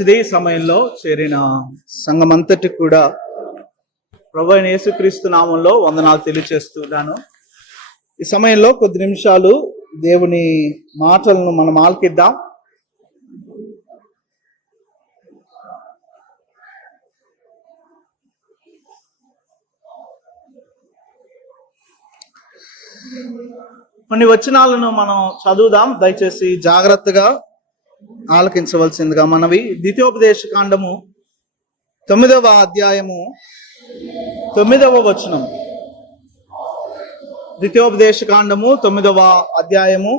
ఇదే సమయంలో చేరిన సంఘమంతటి కూడా ప్రభువైన యేసుక్రీస్తు నామంలో వందనాలు తెలియజేస్తున్నాను. ఈ సమయంలో కొద్ది నిమిషాలు దేవుని మాటలను మనం ఆలకిద్దాం. కొన్ని వచనాలను మనం చదువుదాం. దయచేసి జాగ్రత్తగా ఆలకించవలసిందిగా మనవి. ద్వితీయోపదేశ కాండము 9వ అధ్యాయము 9వ వచనం. ద్వితీయోపదేశ కాండము 9వ అధ్యాయము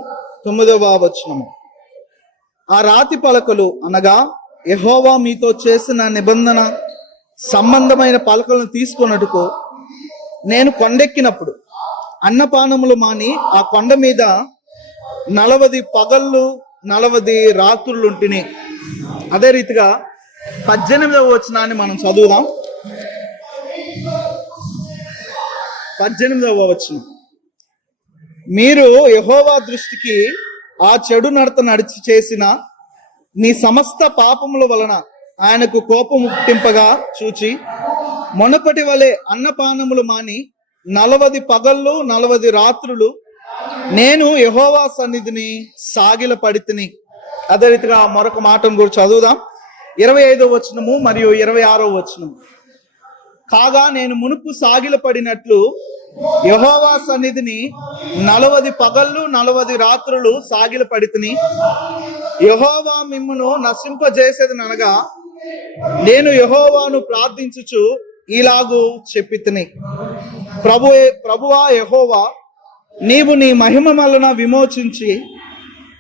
9వ వచనము. ఆ రాతి పలకలు అనగా యెహోవా మీతో చేసిన నిబంధన సంబంధమైన పలకలను తీసుకొనుటకు నేను కొండెక్కినప్పుడు అన్నపానములు మాని ఆ కొండ మీద 40 పగళ్ళు 40 రాత్రులుంటిని. అదే రీతిగా 18వ వచనాన్ని మనం చదువుదాం. 18వ వచనం. మీరు యెహోవా దృష్టికి ఆ చెడు నడత నడిచి చేసిన మీ సమస్త పాపముల వలన ఆయనకు కోపము పుట్టింపగా చూచి మునుపటి వలె అన్నపానములు మాని 40 పగళ్ళు 40 రాత్రులు నేను యెహోవా సన్నిధిని సాగిల పడితిని. అదే రీతిగా మరొక మాటను కూడా చదువుదాం. 25వ వచనము మరియు 26వ వచనము. కాగా నేను మునుపు సాగిల పడినట్లు యెహోవా సన్నిధిని 40 పగళ్ళు 40 రాత్రులు సాగిల పడితిని. యెహోవా మిమ్మును నశింపజేసేదనగా నేను యెహోవాను ప్రార్థించుచు ఇలాగు చెప్పితిని. ప్రభువా యెహోవా, నీవు నీ మహిమ వలన విమోచించి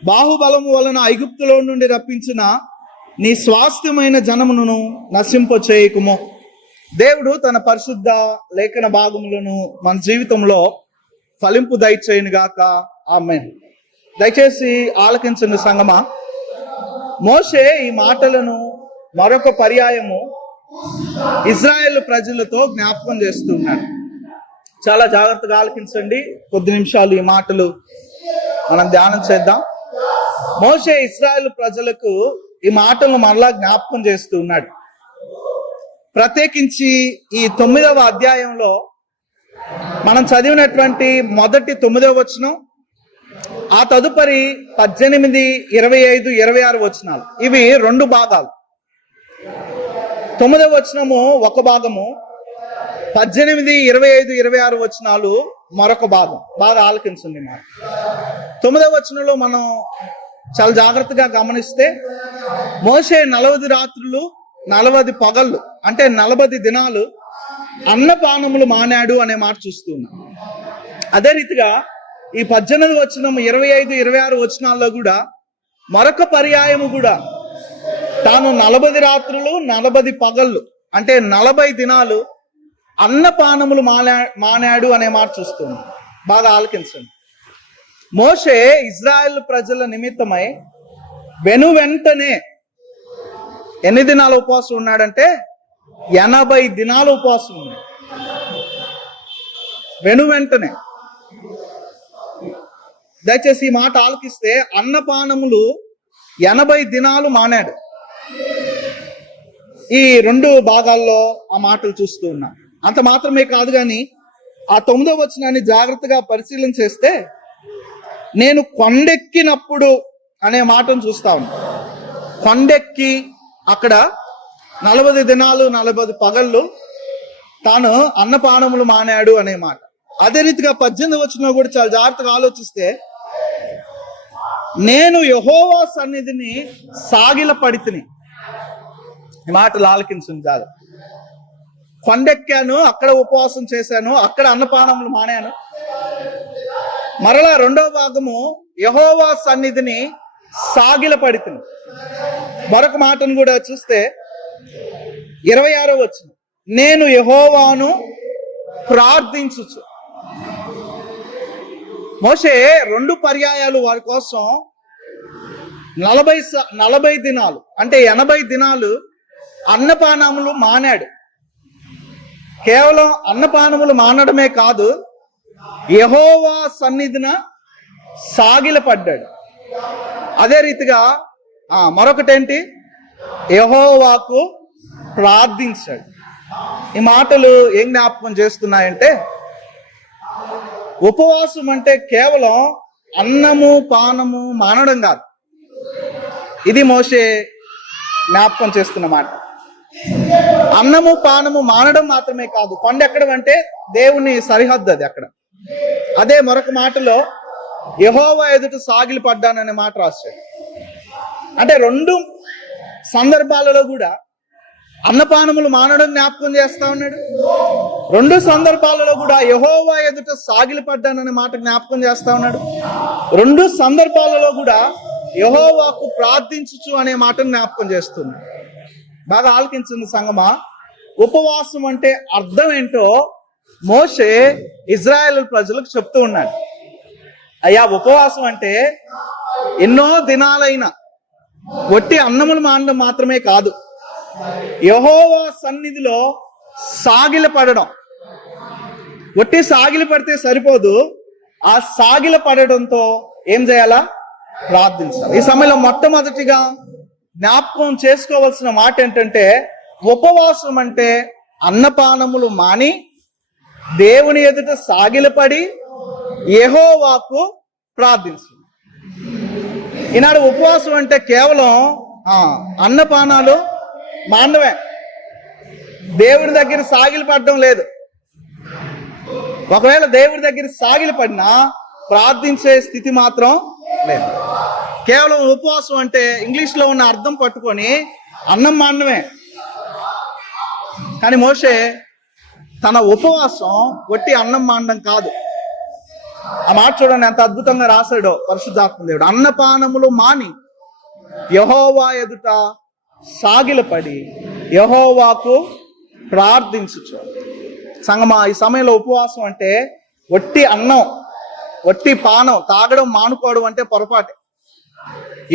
బాహుబలము వలన ఐగుప్తులో నుండి రప్పించిన నీ స్వాస్థ్యమైన జనమును నశింపచేయకుము. దేవుడు తన పరిశుద్ధ లేఖన భాగములను మన జీవితంలో ఫలింపు దయచేయును గాక. ఆమేన్. దయచేసి ఆలకించండి సంగమా. మోషే ఈ మాటలను మరొక పర్యాయము ఇజ్రాయేల్ ప్రజలతో జ్ఞాపకం చేస్తున్నాడు. చాలా జాగ్రత్తగా ఆలకించండి. కొద్ది నిమిషాలు ఈ మాటలు మనం ధ్యానం చేద్దాం. మోషే ఇశ్రాయేలు ప్రజలకు ఈ మాటలను మరలా జ్ఞాపకం చేస్తూ ఉన్నాడు. ప్రత్యేకించి ఈ 9వ అధ్యాయంలో మనం చదివినటువంటి మొదటి 9వ వచనం, ఆ తదుపరి 18, 25, 26 వచనాలు, ఇవి 2 భాగాలు. 9వ వచనము ఒక భాగము, 18, 25, 26 వచనాలు మరొక భాగం. బాగా ఆలకించండి. 9వ వచనంలో మనం చాలా జాగ్రత్తగా గమనిస్తే మోషే 40 రాత్రులు 40 పగళ్ళు అంటే 40 దినాలు అన్నపానములు మానాడు అనే మాట చూస్తున్నాం. అదే రీతిగా ఈ 18వ వచనం 25, 26 వచనాల్లో కూడా మరొక పర్యాయము కూడా తాను 40 రాత్రులు 40 పగళ్ళు అంటే 40 దినాలు అన్నపానములు మానాడు అనే మాట చూస్తున్నాం. బాగా ఆలకించండి. మోషే ఇజ్రాయెల్ ప్రజల నిమిత్తమై వెంటనే ఎన్ని దినాలు ఉపవాసం ఉన్నాడంటే 80 దినాలు ఉపవాసం ఉన్నాడు. వెంటనే. దయచేసి ఈ మాట ఆలకిస్తే అన్నపానములు 80 దినాలు మానాడు. ఈ 2 భాగాల్లో ఆ మాటలు చూస్తూ ఉన్నాం. అంత మాత్రమే కాదు కానీ ఆ 9వ వచనాన్ని జాగ్రత్తగా పరిశీలన చేస్తే నేను కొండెక్కినప్పుడు అనే మాటను చూస్తా ఉన్నా. కొండెక్కి అక్కడ 40 దినాలు 40 పగళ్ళు తాను అన్నపానములు మానాడు అనే మాట. అదే రీతిగా 18వ వచనం కూడా చాలా జాగ్రత్తగా ఆలోచిస్తే నేను యెహోవా సన్నిధిని సాగిల పడితిని. ఈ మాటలు ఆలకించండి. చాలు. కొండెక్కాను, అక్కడ ఉపవాసం చేశాను, అక్కడ అన్నపానములు మానాను. మరలా 2వ భాగము యెహోవా సన్నిధిని సాగిల పడితిని. మరొక మాటను కూడా చూస్తే 26వ వచనం, నేను యెహోవాను ప్రార్థించుచు. మోషే 2 పర్యాయాలు వారి కోసం 40 దినాలు అంటే 80 దినాలు అన్నపానములు మానాడు. కేవలం అన్నపానములు మానడమే కాదు, యెహోవా సన్నిధిన సాగిల పడ్డాడు. అదే రీతిగా మరొకటి ఏంటి, యెహోవాకు ప్రార్థించాడు. ఈ మాటలు ఏం జ్ఞాపకం చేస్తున్నాయంటే, ఉపవాసం అంటే కేవలం అన్నము పానము మానడం కాదు. ఇది మోషే జ్ఞాపకం చేస్తున్న మాట. అన్నము పానము మానడం మాత్రమే కాదు, కొండ ఎక్కడం అంటే దేవుని సరిహద్దు అది అక్కడ. అదే మరొక మాటలో యెహోవా ఎదుట సాగిలి పడ్డాననే మాట రాశాడు. అంటే రెండు సందర్భాలలో కూడా అన్నపానములు మానడం జ్ఞాపకం చేస్తా ఉన్నాడు. రెండు సందర్భాలలో కూడా యెహోవా ఎదుట సాగిలి పడ్డాననే మాట జ్ఞాపకం చేస్తా ఉన్నాడు. రెండు సందర్భాలలో కూడా యెహోవాకు ప్రార్థించుచు అనే మాట జ్ఞాపకం చేస్తున్నాడు. బాగా ఆలకించింది సంగమా. ఉపవాసం అంటే అర్థం ఏంటో మోషే ఇజ్రాయేల్ ప్రజలకు చెప్తూ ఉన్నాడు. అయ్యా, ఉపవాసం అంటే ఎన్నో దినాలైన ఒట్టి అన్నములు మానడం మాత్రమే కాదు, యెహోవా సన్నిధిలో సాగిల పడడం. ఒట్టి సాగిల పడితే సరిపోదు, ఆ సాగిల పడడంతో ఏం చేయాలా? ప్రార్థించాలి. ఈ సమయంలో మొట్టమొదటిగా జ్ఞాపకం చేసుకోవాల్సిన మాట ఏంటంటే, ఉపవాసం అంటే అన్నపానములు మాని దేవుని ఎదుట సాగిలపడి యెహోవాకు ప్రార్థించు. ఈనాడు ఉపవాసం అంటే కేవలం అన్నపానాలు మానవే, దేవుడి దగ్గర సాగిలి పడడం లేదు. ఒకవేళ దేవుడి దగ్గర సాగిలి పడినా ప్రార్థించే స్థితి మాత్రం లేదు. కేవలం ఉపవాసం అంటే ఇంగ్లీష్లో ఉన్న అర్థం పట్టుకొని అన్నం మానడమే. కానీ మోషే తన ఉపవాసం ఒట్టి అన్నం మానడం కాదు. ఆ మాట చూడండి ఎంత అద్భుతంగా రాశాడో పరిశుద్ధాత్మ దేవుడు. అన్నపానములు మాని యెహోవా ఎదుట సాగిలపడి యెహోవాకు ప్రార్థించుచు. సంగమా, ఈ సమయంలో ఉపవాసం అంటే ఒట్టి అన్నం ఒట్టి పానం తాగడం మానుకోవడం అంటే పొరపాటే.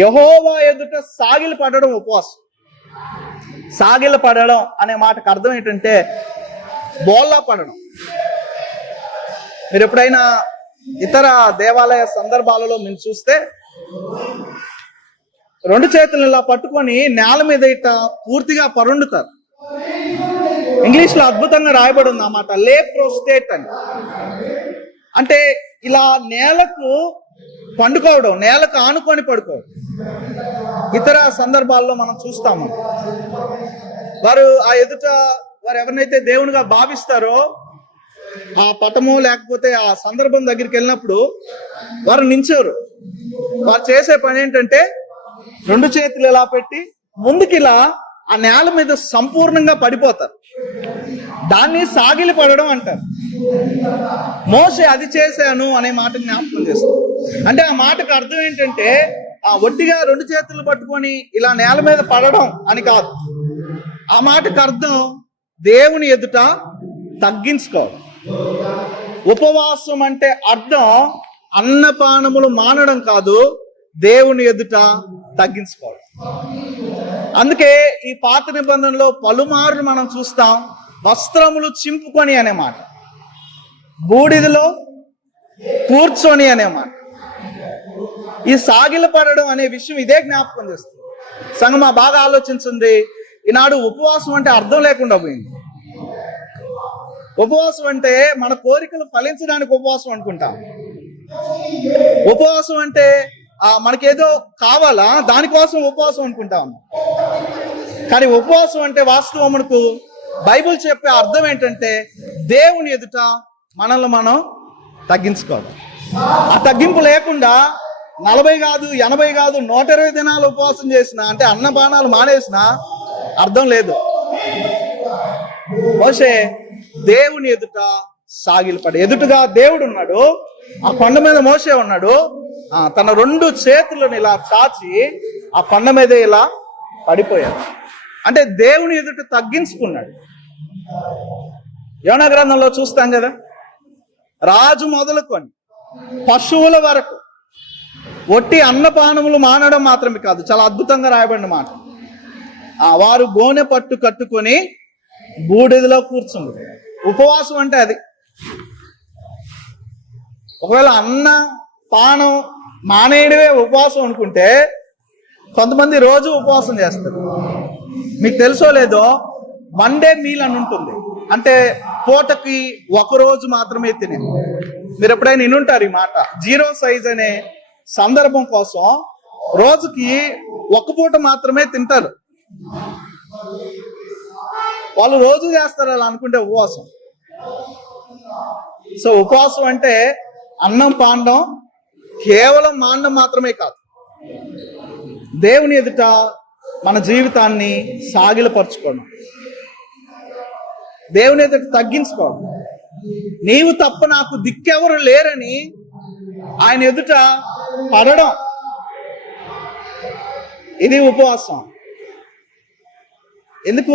యెహోవా ఎదుట సాగిల పడడం ఉపవాసం. సాగిల పడడం అనే మాటకు అర్థం ఏంటంటే బోల్లా పడడం. మీరు ఎప్పుడైనా ఇతర దేవాలయ సందర్భాలలో మీరు చూస్తే రెండు చేతులను ఇలా పట్టుకొని నేల మీద ఇట్ట పూర్తిగా పరుండుతారు. ఇంగ్లీష్ లో అద్భుతంగా రాయబడి ఉంది ఆ మాట, లే ప్రోస్టేట్ అని. అంటే ఇలా నేలకు పండుకోవడం, నేలకు ఆనుకొని పడుకోవడం. ఇతర సందర్భాల్లో మనం చూస్తాము, వారు ఆ ఎదుట వారు ఎవరినైతే దేవునిగా భావిస్తారో ఆ పటము లేకపోతే ఆ సందర్భం దగ్గరికి వెళ్ళినప్పుడు వారు నించోరు. వారు చేసే పని ఏంటంటే రెండు చేతులు ఇలా పెట్టి ముందుకి ఇలా ఆ నేల మీద సంపూర్ణంగా పడిపోతారు. దాన్ని సాగిలి పడడం అంటారు. మోషే అది చేశాను అనే మాట జ్ఞాపకం చేస్తాం. అంటే ఆ మాటకు అర్థం ఏంటంటే ఆ ఒట్టిగా రెండు చేతులు పట్టుకొని ఇలా నేల మీద పడడం అని కాదు. ఆ మాటకు అర్థం దేవుని ఎదుట తగ్గించుకోవాలి. ఉపవాసం అంటే అర్థం అన్నపానములు మానడం కాదు, దేవుని ఎదుట తగ్గించుకోవాలి. అందుకే ఈ పాత నిబంధనలో పలుమార్లు మనం చూస్తాం వస్త్రములు చింపుకొని అనే మాట, బూడిదలో కూర్చొని అనే మాట. ఈ సాగిల పడడం అనే విషయం ఇదే జ్ఞాపకం చేస్తుంది. సంగమా, బాగా ఆలోచించండి. ఈనాడు ఉపవాసం అంటే అర్థం లేకుండా పోయింది. ఉపవాసం అంటే మన కోరికలు ఫలించడానికి ఉపవాసం అనుకుంటాం. ఉపవాసం అంటే మనకేదో కావాలా దానికోసం ఉపవాసం అనుకుంటాం. కానీ ఉపవాసం అంటే వాస్తవం మనకు బైబిల్ చెప్పే అర్థం ఏంటంటే దేవుని ఎదుట మనల్ని మనం తగ్గించుకోవాలి. ఆ తగ్గింపు లేకుండా 40 కాదు 80 కాదు 120 దినాలు ఉపవాసం చేసిన, అంటే అన్నపానాలు మానేసిన అర్థం లేదు. మోషే దేవుని ఎదుట సాగిలపడి, ఎదుటగా దేవుడు ఉన్నాడు, ఆ కొండ మీద మోషే ఉన్నాడు. తన రెండు చేతులను ఇలా చాచి ఆ కొండ మీద ఇలా పడిపోయాడు. అంటే దేవుని ఎదుట తగ్గించుకున్నాడు. యోనా గ్రంథంలో చూస్తాం కదా, రాజు మొదలుకొని పశువుల వరకు ఒట్టి అన్నపానములు మానడం మాత్రమే కాదు, చాలా అద్భుతంగా రాయబడిన మాట, వారు గోనె పట్టు కట్టుకొని బూడిదలో కూర్చుంది. ఉపవాసం అంటే అది. ఒకవేళ అన్న పానం మానేయడమే ఉపవాసం అనుకుంటే కొంతమంది రోజు ఉపవాసం చేస్తారు. మీకు తెలుసో లేదో 1 డే మీల్ అని ఉంటుంది. అంటే పూటకి ఒక రోజు మాత్రమే తినే. మీరు ఎప్పుడైనా వినుంటారు ఈ మాట. 0 సైజ్ అనే సందర్భం కోసం రోజుకి ఒక పూట మాత్రమే తింటారు. వాళ్ళు రోజు చేస్తారు అలా అనుకుంటే ఉపవాసం. సో ఉపవాసం అంటే అన్నం పాండం కేవలం మాండం మాత్రమే కాదు, దేవుని ఎదుట మన జీవితాన్ని సాగిలపరచుకోవడం, దేవుని ఎదుట తగ్గించుకోవడం, నీవు తప్ప నాకు దిక్కెవరు లేరని ఆయన ఎదుట పడడం, ఇది ఉపవాసం. ఎందుకు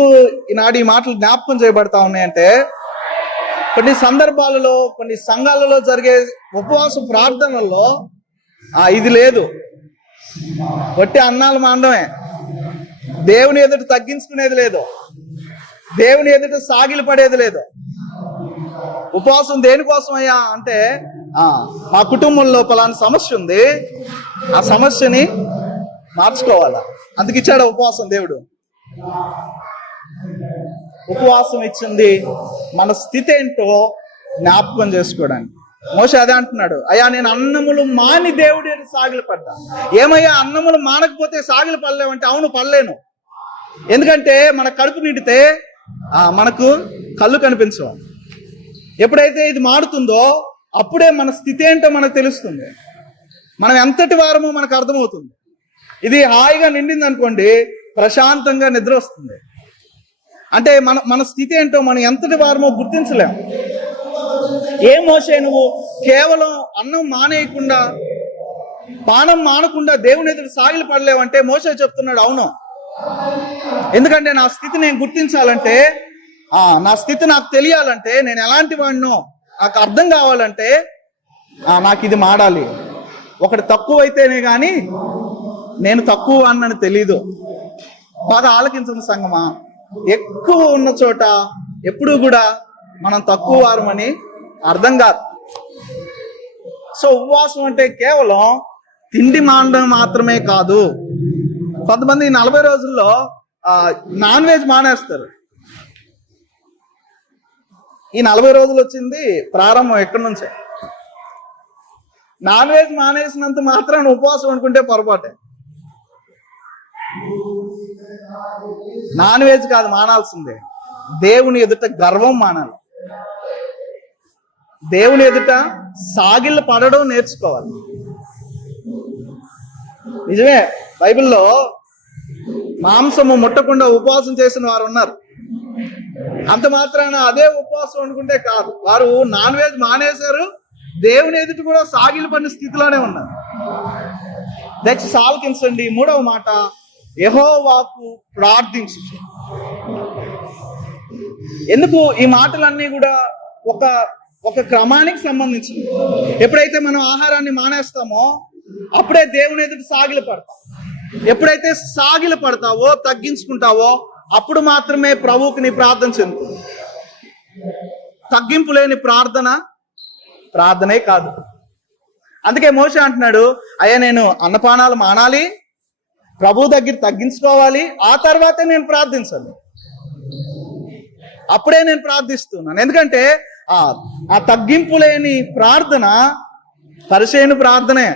ఈనాడు ఈ మాటలు జ్ఞాపకం చేయబడతా ఉన్నాయంటే, కొన్ని సందర్భాలలో కొన్ని సంఘాలలో జరిగే ఉపవాస ప్రార్థనల్లో ఇది లేదు, వట్టి అన్నాలు మాండమే, దేవుని ఎదుట తగ్గించుకునేది లేదు, దేవుని ఎదుట సాగిలి పడేది లేదు. ఉపవాసం దేనికోసం అయ్యా అంటే, మా కుటుంబంలో పలానా సమస్య ఉంది, ఆ సమస్యని మార్చుకోవాలా, అందుకు ఇచ్చాడు ఉపవాసం దేవుడు. ఉపవాసం ఇచ్చింది మన స్థితి ఏంటో జ్ఞాపకం చేసుకోవడానికి. మోషే అదే అంటున్నాడు, అయ్యా నేను అన్నములు మాని దేవుడి సాగిలి పడ్డా. ఏమయ్యా అన్నములు మానకపోతే సాగిలి పడలేవంటే, అవును పడలేను, ఎందుకంటే మన కడుపు నిండితే మనకు కళ్ళు కనిపించవు. ఎప్పుడైతే ఇది మారుతుందో అప్పుడే మన స్థితి ఏంటో మనకు తెలుస్తుంది, మనం ఎంతటి వారమో మనకు అర్థమవుతుంది. ఇది హాయిగా నిండింది అనుకోండి, ప్రశాంతంగా నిద్ర వస్తుంది. అంటే మన స్థితి ఏంటో మనం ఎంతటి వారమో గుర్తించలేము. ఏ మోసే నువ్వు కేవలం అన్నం మానేయకుండా పానం మానకుండా దేవుని ఎదురు సాగిలి పడలేవంటే, మోసే చెప్తున్నాడు అవును, ఎందుకంటే నా స్థితి నేను గుర్తించాలంటే, నా స్థితి నాకు తెలియాలంటే, నేను ఎలాంటి వాడినో నాకు అర్థం కావాలంటే నాకు ఇది మాడాలి. ఒకటి తక్కువ అయితేనే కానీ నేను తక్కువ అన్నని తెలీదు. బాగా ఆలకించిన సంగమా, ఎక్కువ ఉన్న చోట ఎప్పుడూ కూడా మనం తక్కువ వారమని అర్థం కాదు. సో ఉపవాసం అంటే కేవలం తిండి మానడం మాత్రమే కాదు. కొంతమంది 40 రోజుల్లో నాన్ వెజ్ మానేస్తారు. ఈ 40 రోజులు వచ్చింది ప్రారంభం ఎక్కడి నుంచే. నాన్ వెజ్ మానేసినంత మాత్రాన్ని ఉపవాసం అనుకుంటే పొరపాటే. నాన్ వెజ్ కాదు మానాల్సిందే, దేవుని ఎదుట గర్వం మానాలి, దేవుని ఎదుట సాగిళ్ళు పడడం నేర్చుకోవాలి. నిజమే, బైబిల్లో మాంసము ముట్టకుండా ఉపవాసం చేసిన వారు ఉన్నారు. అంత మాత్రాన అదే ఉపవాసం అనుకుంటే కాదు, వారు నాన్ వెజ్ మానేశారు, దేవుని ఎదుట కూడా సాగిలు పడిన స్థితిలోనే ఉన్నారు. నెక్స్ట్ ఆలకించండి 3వ మాట, యెహోవాకు ప్రార్థించు. ఎందుకు ఈ మాటలన్నీ కూడా ఒక క్రమానికి సంబంధించింది. ఎప్పుడైతే మనం ఆహారాన్ని మానేస్తామో అప్పుడే దేవుని ఎదుట సాగిలు పడతాం. ఎప్పుడైతే సాగిలు పడతావో, తగ్గించుకుంటావో, అప్పుడు మాత్రమే ప్రభువుకి నీ ప్రార్థన చెందుతుంది. తగ్గింపు లేని ప్రార్థనే కాదు. అందుకే మోషే అంటున్నాడు, అయ్యా నేను అన్నపానాలు మానాలి, ప్రభు దగ్గర తగ్గించుకోవాలి, ఆ తర్వాతే నేను ప్రార్థించాలి, అప్పుడే నేను ప్రార్థిస్తున్నాను. ఎందుకంటే ఆ తగ్గింపు లేని ప్రార్థన పరిసేను ప్రార్థనే.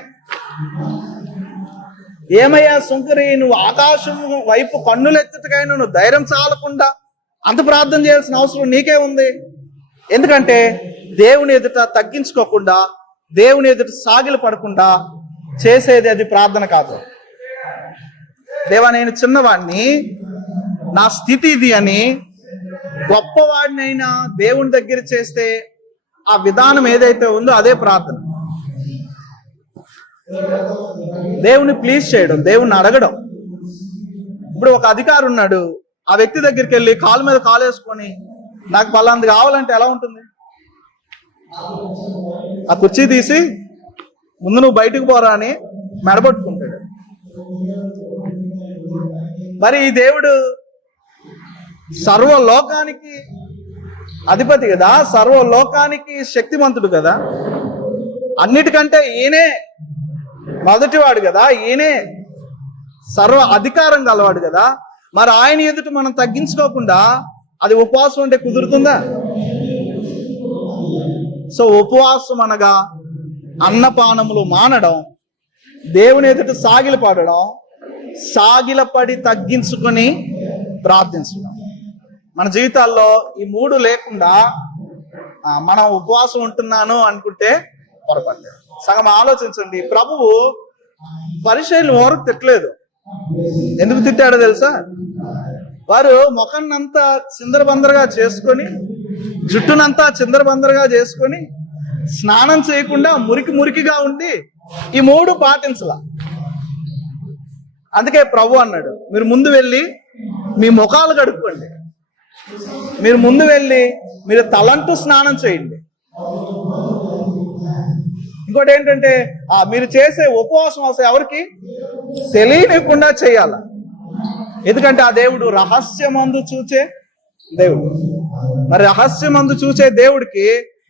ఏమయ్యా సుంకరి, నువ్వు ఆకాశం వైపు కన్నులెత్తుటకైనా నువ్వు ధైర్యం చాలకుండా అంత ప్రార్థన చేయాల్సిన అవసరం నీకే ఉంది. ఎందుకంటే దేవుని ఎదుట తగ్గించుకోకుండా, దేవుని ఎదుట సాగిలు పడకుండా చేసేది అది ప్రార్థన కాదు. దేవా నేను చిన్నవాడిని, నా స్థితి ఇది అని గొప్పవాడినైనా దేవుని దగ్గర చేస్తే ఆ విధానం ఏదైతే ఉందో అదే ప్రార్థన. దేవుని ప్లీజ్ చేయడం, దేవుణ్ణి అడగడం. ఇప్పుడు ఒక అధికారి ఉన్నాడు, ఆ వ్యక్తి దగ్గరికి వెళ్ళి కాలు మీద కాలు వేసుకొని నాకు పలాంది కావాలంటే ఎలా ఉంటుంది? ఆ కుర్చీ తీసి ముందు నువ్వు బయటకు పోరా అని మెడబట్టుకుంటాడు. మరి ఈ దేవుడు సర్వలోకానికి అధిపతి కదా, సర్వలోకానికి శక్తిమంతుడు కదా, అన్నిటికంటే ఈయనే మొదటివాడు కదా, ఈయనే సర్వ అధికారం గలవాడు కదా. మరి ఆయన ఎదుట మనం తగ్గించుకోకుండా అది ఉపవాసం అంటే కుదురుతుందా? సో ఉపవాసం అనగా అన్నపానములు మానడం, దేవుని ఎదుట సాగిలపడడం, సాగిలపడి తగ్గించుకొని ప్రార్థించడం. మన జీవితాల్లో ఈ మూడు లేకుండా మనం ఉపవాసం ఉంటున్నాను అనుకుంటే పొరపాటు. సగం ఆలోచించండి. ప్రభువు పరిచయులు ఎవరు తిట్టలేదు. ఎందుకు తిట్టాడో తెలుసా? వారు ముఖాన్నంతా చిందరబందరగా చేసుకొని, జుట్టునంతా చిందరబందరగా చేసుకొని, స్నానం చేయకుండా మురికిగా ఉండి ఈ మూడు పాటించలా. అందుకే ప్రభు అన్నాడు, మీరు ముందు వెళ్ళి మీ ముఖాలు కడుక్కోండి, మీరు ముందు వెళ్ళి మీరు తలంటూ స్నానం చేయండి. ఇంకోటి ఏంటంటే మీరు చేసే ఉపవాసం అసలు ఎవరికి తెలియనివ్వకుండా చేయాల. ఎందుకంటే ఆ దేవుడు రహస్యమందు చూచే దేవుడు. మరి రహస్యమందు చూసే దేవుడికి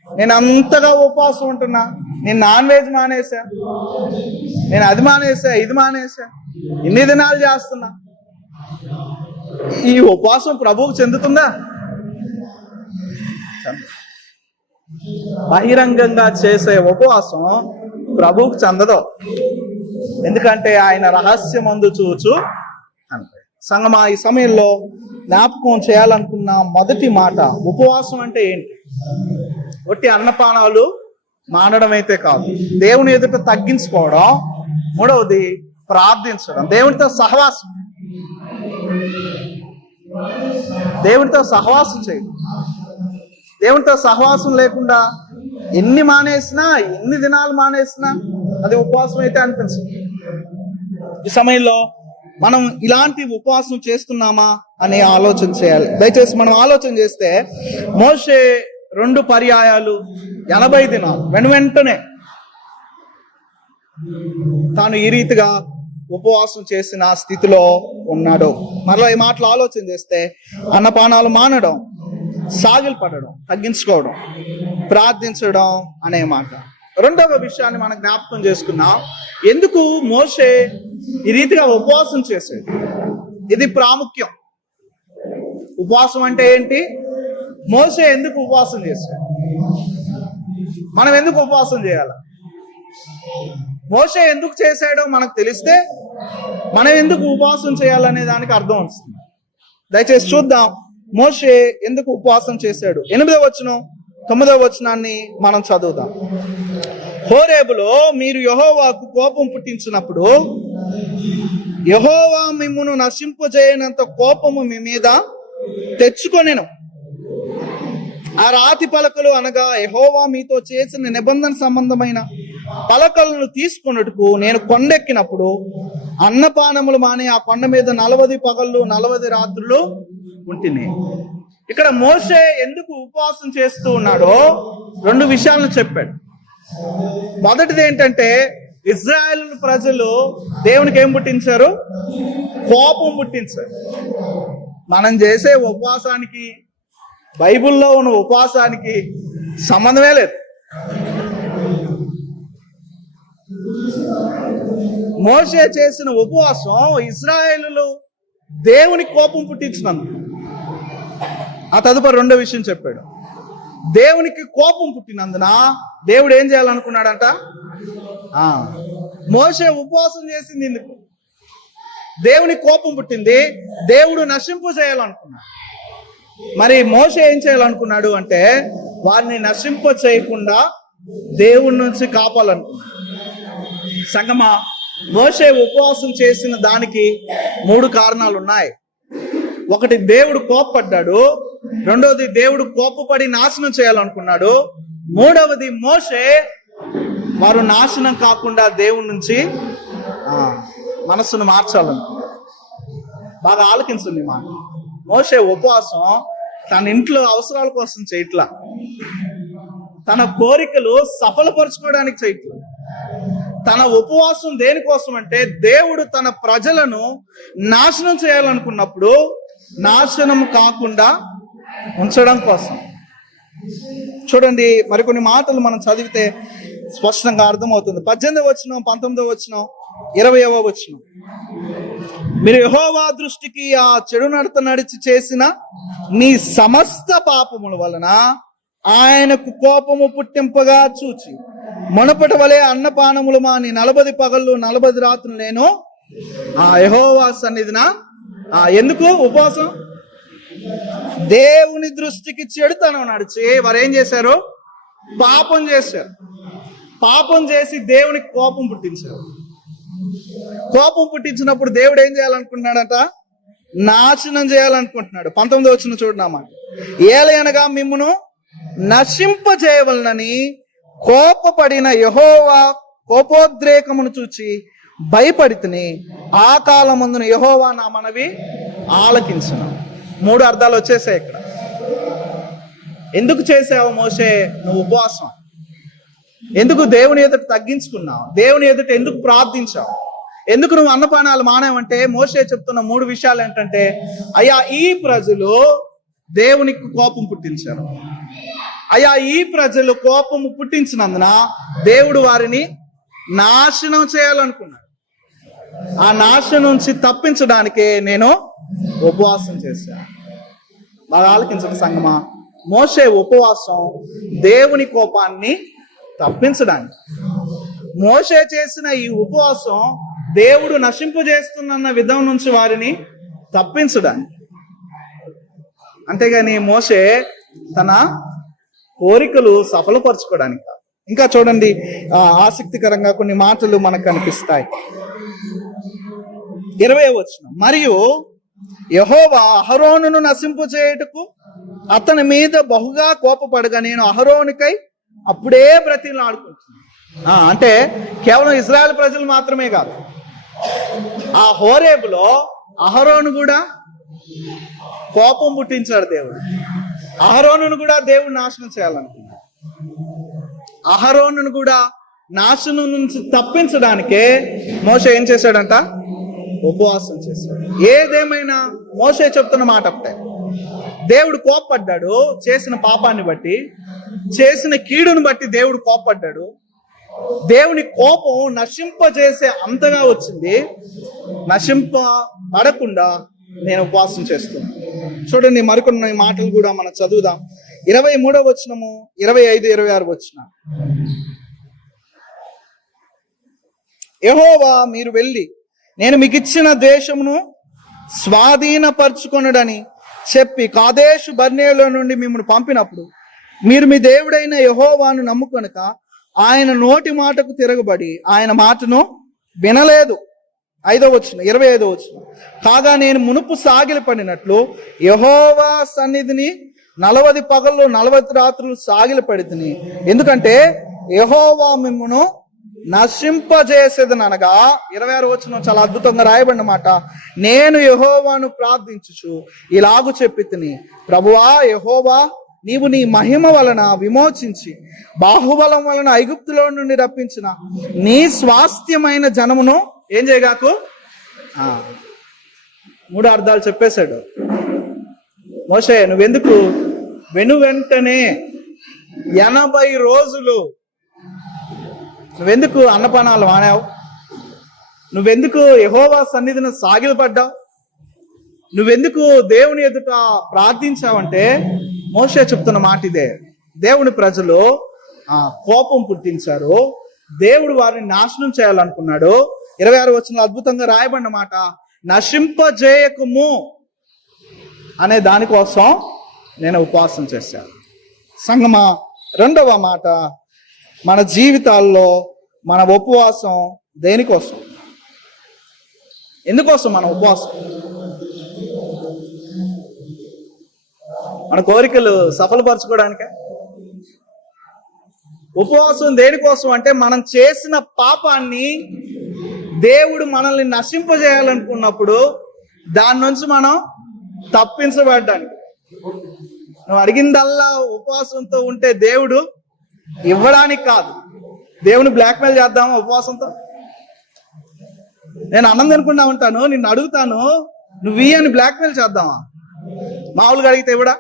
నేను అంతగా ఉపవాసం ఉంటున్నా, నేను నాన్ వెజ్ మానేసా, నేను అది మానేసా, ఇది మానేసా, ఇన్ని దినాలు చేస్తున్నా, ఈ ఉపవాసం ప్రభువుకు చెందుతుందా? బహిరంగంగా చేసే ఉపవాసం ప్రభువుకు చెందదు. ఎందుకంటే ఆయన రహస్యమందు చూచు అంటే. సంగమా, ఈ సమయంలో జ్ఞాపకం చేయాలనుకున్న మొదటి మాట, ఉపవాసం అంటే ఏంటి? ఒట్టి అన్నపానాలు మానడం అయితే కాదు, దేవుని ఎదుట తగ్గించుకోవడం. మూడవది ప్రార్థించడం, దేవునితో సహవాసం, దేవునితో సహవాసం చేయడం. దేవునితో సహవాసం లేకుండా ఎన్ని మానేసినా, ఎన్ని దినాలు మానేసినా అది ఉపవాసం అయితే అనిపించదు. ఈ సమయంలో మనం ఇలాంటి ఉపవాసం చేస్తున్నామా అనే ఆలోచన చేయాలి. దయచేసి మనం ఆలోచన చేస్తే మోషే 2 పర్యాయాలు 80 దినాలు వెంటనే తాను ఈ రీతిగా ఉపవాసం చేసిన స్థితిలో ఉన్నాడు. మరలా ఈ మాటలు ఆలోచన చేస్తే అన్నపానాలు మానడం, సాగిలపడడం, తగ్గించుకోవడం, ప్రార్థించడం అనే మాట. రెండవ విషయాన్ని మనం జ్ఞాపకం చేసుకున్నాం. ఎందుకు మోషే ఈ రీతిగా ఉపవాసం చేశాడు? ఇది ప్రాముఖ్యం. ఉపవాసం అంటే ఏంటి? మోషే ఎందుకు ఉపవాసం చేశాడు? మనం ఎందుకు ఉపవాసం చేయాలి? మోషే ఎందుకు చేశాడో మనకు తెలిస్తే మనం ఎందుకు ఉపవాసం చేయాలనే దానికి అర్థం వస్తుంది. దయచేసి చూద్దాం మోషే ఎందుకు ఉపవాసం చేశాడు. 8వ వచనం 9వ వచనాన్ని మనం చదువుదాం. హోరేబులో మీరు యెహోవాకు కోపం పుట్టించినప్పుడు యెహోవా మిమ్మును నశింపజేయనంత కోపము మీ మీద తెచ్చుకొనెను. ఆ రాతి పలకలు అనగా యెహోవా మీతో చేసిన నిబంధన సంబంధమైన పలకలను తీసుకొనుటకు నేను కొండెక్కినప్పుడు అన్నపానములు మాని ఆ కొండ మీద 40 పగళ్ళు 40 రాత్రులు ఉంటిని. ఇక్కడ మోషే ఎందుకు ఉపవాసం చేస్తూ ఉన్నాడో 2 విషయాలను చెప్పాడు. మొదటిది ఏంటంటే, ఇజ్రాయెల్ ప్రజలు దేవునికి ఏం పుట్టించారు? కోపం పుట్టించారు. మనం చేసే ఉపవాసానికి, బైబిల్లో ఉన్న ఉపవాసానికి సంబంధమే లేదు. మోషే చేసిన ఉపవాసం ఇజ్రాయేలులు దేవునికి కోపం పుట్టించినందుకు. ఆ తదుపరి 2వ విషయం చెప్పాడు. దేవునికి కోపం పుట్టినందున దేవుడు ఏం చేయాలనుకున్నాడంట? మోషే ఉపవాసం చేసింది ఎందుకు? దేవునికి కోపం పుట్టింది, దేవుడు నశింపు చేయాలనుకున్నాడు. మరి మోషే ఏం చేయాలనుకున్నాడు అంటే, వారిని నశింప చేయకుండా దేవుడి నుంచి కాపాలనుకున్నాడు. సంగమా, మోషే ఉపవాసం చేసిన దానికి 3 కారణాలు ఉన్నాయి. ఒకటి, దేవుడు కోపపడ్డాడు. రెండవది, దేవుడు కోపపడి నాశనం చేయాలనుకున్నాడు. మూడవది, మోషే వారు నాశనం కాకుండా దేవుడి నుంచి మనస్సును మార్చాలనుకున్నాడు. బాగా ఆలకించండి మాట. మోషే ఉపవాసం తన ఇంట్లో అవసరాల కోసం చేయట్లా, తన కోరికలు సఫలపరచుకోవడానికి చేయట్లా. తన ఉపవాసం దేనికోసం అంటే, దేవుడు తన ప్రజలను నాశనం చేయాలనుకున్నప్పుడు నాశనం కాకుండా ఉంచడం కోసం. చూడండి, మరికొన్ని మాటలు మనం చదివితే స్పష్టంగా అర్థమవుతుంది. 18వ వచనం, 19వ వచనం, 20వ వచనం. మీరు యెహోవా దృష్టికి ఆ చెడు నడత నడిచి చేసిన నీ సమస్త పాపముల వలన ఆయనకు కోపము పుట్టింపగా చూచి మునపటి వలె అన్నపానములు మాని 40 పగళ్ళు 40 రాత్రులు నేను ఆ యెహోవా సన్నిధిన ఎందుకు ఉపవాసం? దేవుని దృష్టికి చెడుతనం నడిచి వారు ఏం చేశారు? పాపం చేశారు. పాపం చేసి దేవునికి కోపం పుట్టించారు. కోపం పుట్టించినప్పుడు దేవుడు ఏం చేయాలనుకుంటున్నాడట? నాశనం చేయాలనుకుంటున్నాడు. 19వ వచనం చూడండి అన్నమాట. ఏలయనగా మిమ్మును నశింపజేయవలనని కోపపడిన యెహోవా కోపోద్రేకమును చూచి భయపడితిని. ఆ కాలమందున యెహోవా నా మనవి ఆలకించును. 3 అర్థాలు వచ్చేసాయి ఇక్కడ. ఎందుకు చేసావు మోషే నువ్వు ఉపవాసం? ఎందుకు దేవుని ఎదుట తగ్గించుకున్నావు? దేవుని ఎదుట ఎందుకు ప్రార్థించావు? ఎందుకు నువ్వు అన్నపానాలు మానేవంటే మోషే చెప్తున్న 3 విషయాలు ఏంటంటే, అయ్యా ఈ ప్రజలు దేవునికి కోపం పుట్టించారు. అయ్యా ఈ ప్రజలు కోపము పుట్టించినందున దేవుడు వారిని నాశనం చేయాలనుకున్నాడు. ఆ నాశనం నుంచి తప్పించడానికే నేను ఉపవాసం చేశాను. బాగా ఆలకించండి సంగమా. మోషే ఉపవాసం దేవుని కోపాన్ని తప్పించడానికి. మోషే చేసిన ఈ ఉపవాసం దేవుడు నశింపజేస్తున్న విధం నుంచి వారిని తప్పించడానికి. అంతేగాని మోషే తన కోరికలు సఫలపరచుకోవడానికి కాదు. ఇంకా చూడండి, ఆసక్తికరంగా కొన్ని మాటలు మనకు కనిపిస్తాయి. 20వ వచనం. మరియు యెహోవా అహరోనును నశింపజేయుటకు అతని మీద బహుగా కోపపడగా నేను అహరోనుకై అప్పుడే బ్రతిమలాడుకుంటున్నాను. అంటే కేవలం ఇశ్రాయేల్ ప్రజలు మాత్రమే కాదు, ఆ హోరేబులో అహరోను కూడా కోపం పుట్టించాడు దేవుడు. అహరోనును కూడా దేవుడు నాశనం చేయాలనుకున్నాడు. అహరోనును కూడా నాశనం నుంచి తప్పించడానికే మోషే ఏం చేశాడంట? ఉపవాసం చేశాడు. ఏదేమైనా మోషే చెప్తున్న మాట ఒకటే, దేవుడు కోపడ్డాడు. చేసిన పాపాన్ని బట్టి, చేసిన కీడును బట్టి దేవుడు కోపడ్డాడు. దేవుని కోపం నశింపజేసే అంతగా వచ్చింది. నశింపబడకుండా నేను ఉపవాసం చేస్తున్నాను. చూడండి, మరికొన్ని మాటలు కూడా మనం చదువుదాం. 23వ వచనము, 25, 26 వచనం. యెహోవా మీరు వెళ్ళి నేను మీకు ఇచ్చిన దేశమును స్వాధీనపరచుకొనుడని చెప్పి కాదేశు బర్నేలో నుండి మిమ్మల్ని పంపినప్పుడు మీరు మీ దేవుడైన యెహోవాను నమ్ముకొనక ఆయన నోటి మాటకు తిరగబడి ఆయన మాటను వినలేదు. 5వ వచనం, 25వ వచనం. కాగా నేను మునుపు సాగిలపడినట్లు యెహోవా సన్నిధిని 40 పగళ్ళు 40 రాత్రులు సాగిలపడితిని. ఎందుకంటే యెహోవా మిమ్మును నశింపజేసేదనగా 26వ వచనం చాలా అద్భుతంగా రాయబడిన మాట. నేను యెహోవాను ప్రార్థించుచు ఇలాగు చెప్పితిని, ప్రభువా యెహోవా నీవు నీ మహిమ వలన విమోచించి బాహుబలం వలన ఐగుప్తులో నుండి రప్పించిన నీ స్వాస్థ్యమైన జనమును ఏం చేయగాకు. 3 అర్థాలు చెప్పేశాడు మోషే. నువ్వెందుకు వెంటనే 80 రోజులు నువ్వెందుకు అన్నపానాలు మానావు? నువ్వెందుకు యెహోవా సన్నిధిని సాగిలపడ్డావు? నువ్వెందుకు దేవుని ఎదుట ప్రార్థించావంటే మోషే చెప్తున్న మాట ఇదే. దేవుని ప్రజలు కోపం పుట్టించారు. దేవుడు వారిని నాశనం చేయాలనుకున్నాడు. 26వ వచనంలో అద్భుతంగా రాయబడిన మాట, నశింపజేయకము అనే దానికోసం నేను ఉపవాసం చేశాను. సంగమా, 2వ మాట, మన జీవితాల్లో మన ఉపవాసం దేనికోసం? ఎందుకోసం మన ఉపవాసం? మన కోరికలు సఫలపరచుకోవడానికే. ఉపవాసం దేనికోసం అంటే మనం చేసిన పాపాన్ని దేవుడు మనల్ని నశింపజేయాలనుకున్నప్పుడు దాని నుంచి మనం తప్పించబడ్డానికి. నువ్వు అడిగిందల్లా ఉపవాసంతో ఉంటే దేవుడు ఇవ్వడానికి కాదు. దేవుని బ్లాక్మెయిల్ చేద్దామా ఉపవాసంతో? నేను అన్నం తినకుండా ఉంటాను, నిన్ను అడుగుతాను, నువ్వు అని బ్లాక్మెయిల్ చేద్దామా? మామూలుగా అడిగితే ఇవ్వడా?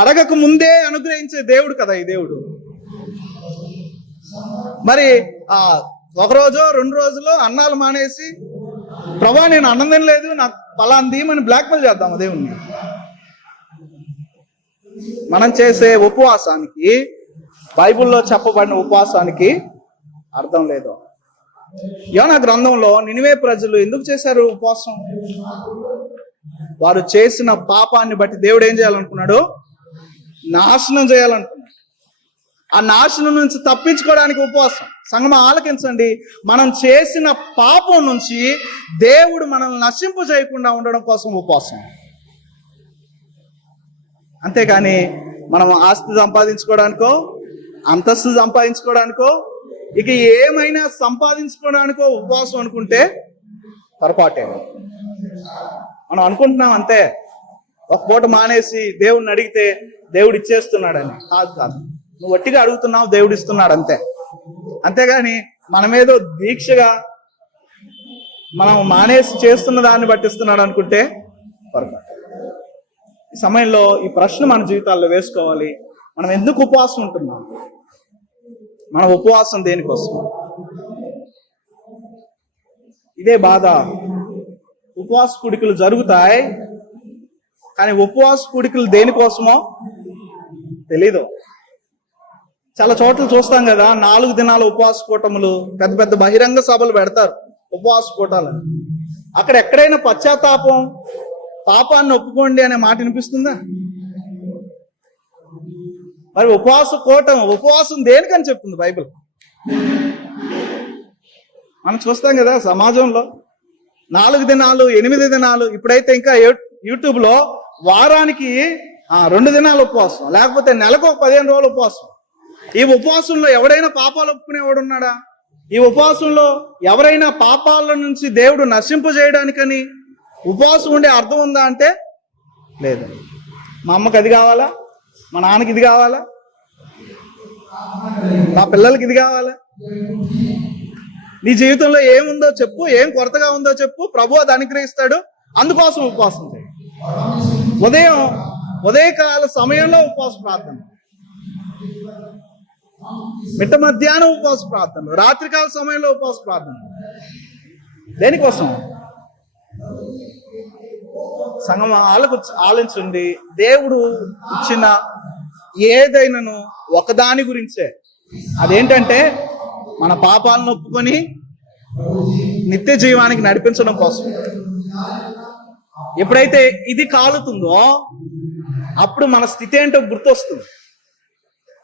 అడగక ముందే అనుగ్రహించే దేవుడు కదా ఈ దేవుడు. మరి ఒకరోజు 2 రోజులు అన్నాలు మానేసి ప్రభా నేను అన్నం తినలేదు నాకు పలాంది అని బ్లాక్మెయిల్ చేద్దాం దేవుణ్ణి. మనం చేసే ఉపవాసానికి, బైబిల్లో చెప్పబడిన ఉపవాసానికి అర్థం లేదు. యోనా గ్రంథంలో నినివే ప్రజలు ఎందుకు చేశారు ఉపవాసం? వారు చేసిన పాపాన్ని బట్టి దేవుడు ఏం చేయాలనుకున్నాడు? నాశనం చేయాలనుకున్నాడు. ఆ నాశనం నుంచి తప్పించుకోవడానికి ఉపవాసం. సంగమా ఆలకించండి, మనం చేసిన పాపం నుంచి దేవుడు మనల్ని నశింపు చేయకుండా ఉండడం కోసం ఉపవాసం. అంతేకాని మనం ఆస్తి సంపాదించుకోవడానికో, అంతస్తు సంపాదించుకోవడానికో, ఇక ఏమైనా సంపాదించుకోవడానికో ఉపవాసం అనుకుంటే పొరపాటే. మనం అనుకుంటున్నాం అంతే, ఒక పూట మానేసి దేవుడిని అడిగితే దేవుడు ఇచ్చేస్తున్నాడని. కాదు, నువ్వు వట్టిగా అడుగుతున్నావు, దేవుడు ఇస్తున్నాడు అంతే. అంతేగాని మనమేదో దీక్షగా మనం మానేసి చేస్తున్న దాన్ని బట్టిస్తున్నాడు అనుకుంటే పొరపాటు. ఈ సమయంలో ఈ ప్రశ్న మన జీవితాల్లో వేసుకోవాలి. మనం ఎందుకు ఉపవాసం ఉంటున్నాం? మన ఉపవాసం దేనికోసం? ఇదే బాధ. ఉపవాస కూడికలు జరుగుతాయి, కానీ ఉపవాస కూడికలు దేనికోసమో తెలీదు. చాలా చోట్ల చూస్తాం కదా, 4 దినాల ఉపవాస కూటములు, పెద్ద పెద్ద బహిరంగ సభలు పెడతారు ఉపవాస కూటాలని. అక్కడ ఎక్కడైనా పశ్చాత్తాపం, పాపాన్ని ఒప్పుకోండి అనే మాట వినిపిస్తుందా? మరి ఉపవాసం దేనికని చెప్తుంది బైబిల్? మనం చూస్తాం కదా సమాజంలో 4 దినాలు, 8 దినాలు, ఇప్పుడైతే ఇంకా యూట్యూబ్లో వారానికి 2 దినాలు ఉపవాసం, లేకపోతే నెలకు 15 రోజులు ఉపవాసం. ఈ ఉపవాసంలో ఎవడైనా పాపాలు ఒప్పుకునేవాడు ఉన్నాడా? ఈ ఉపవాసంలో ఎవరైనా పాపాల నుంచి దేవుడు నశింపజేయడానికని ఉపవాసం ఉండే అర్థం ఉందా అంటే లేదు. మా అమ్మకి అది కావాలా, మా నాన్నకి ఇది కావాలా, మా పిల్లలకి ఇది కావాలా? నీ జీవితంలో ఏముందో చెప్పు, ఏం కొరతగా ఉందో చెప్పు, ప్రభువు అది అనుగ్రహిస్తాడు. అందుకోసం ఉపవాసం చేయి. ఉదయకాల సమయంలో ఉపవాస ప్రార్థన, మిట్ట మధ్యాహ్నం ఉపవాస ప్రార్థనలు, రాత్రికాల సమయంలో ఉపవాస ప్రార్థన. దేనికోసం? సంగం ఆలోచించండి. దేవుడు ఇచ్చిన ఏదైనాను ఒకదాని గురించే. అదేంటంటే మన పాపాలను ఒప్పుకొని నిత్య జీవానికి నడిపించడం కోసం. ఎప్పుడైతే ఇది కాలుతుందో అప్పుడు మన స్థితి ఏంటో గుర్తొస్తుంది.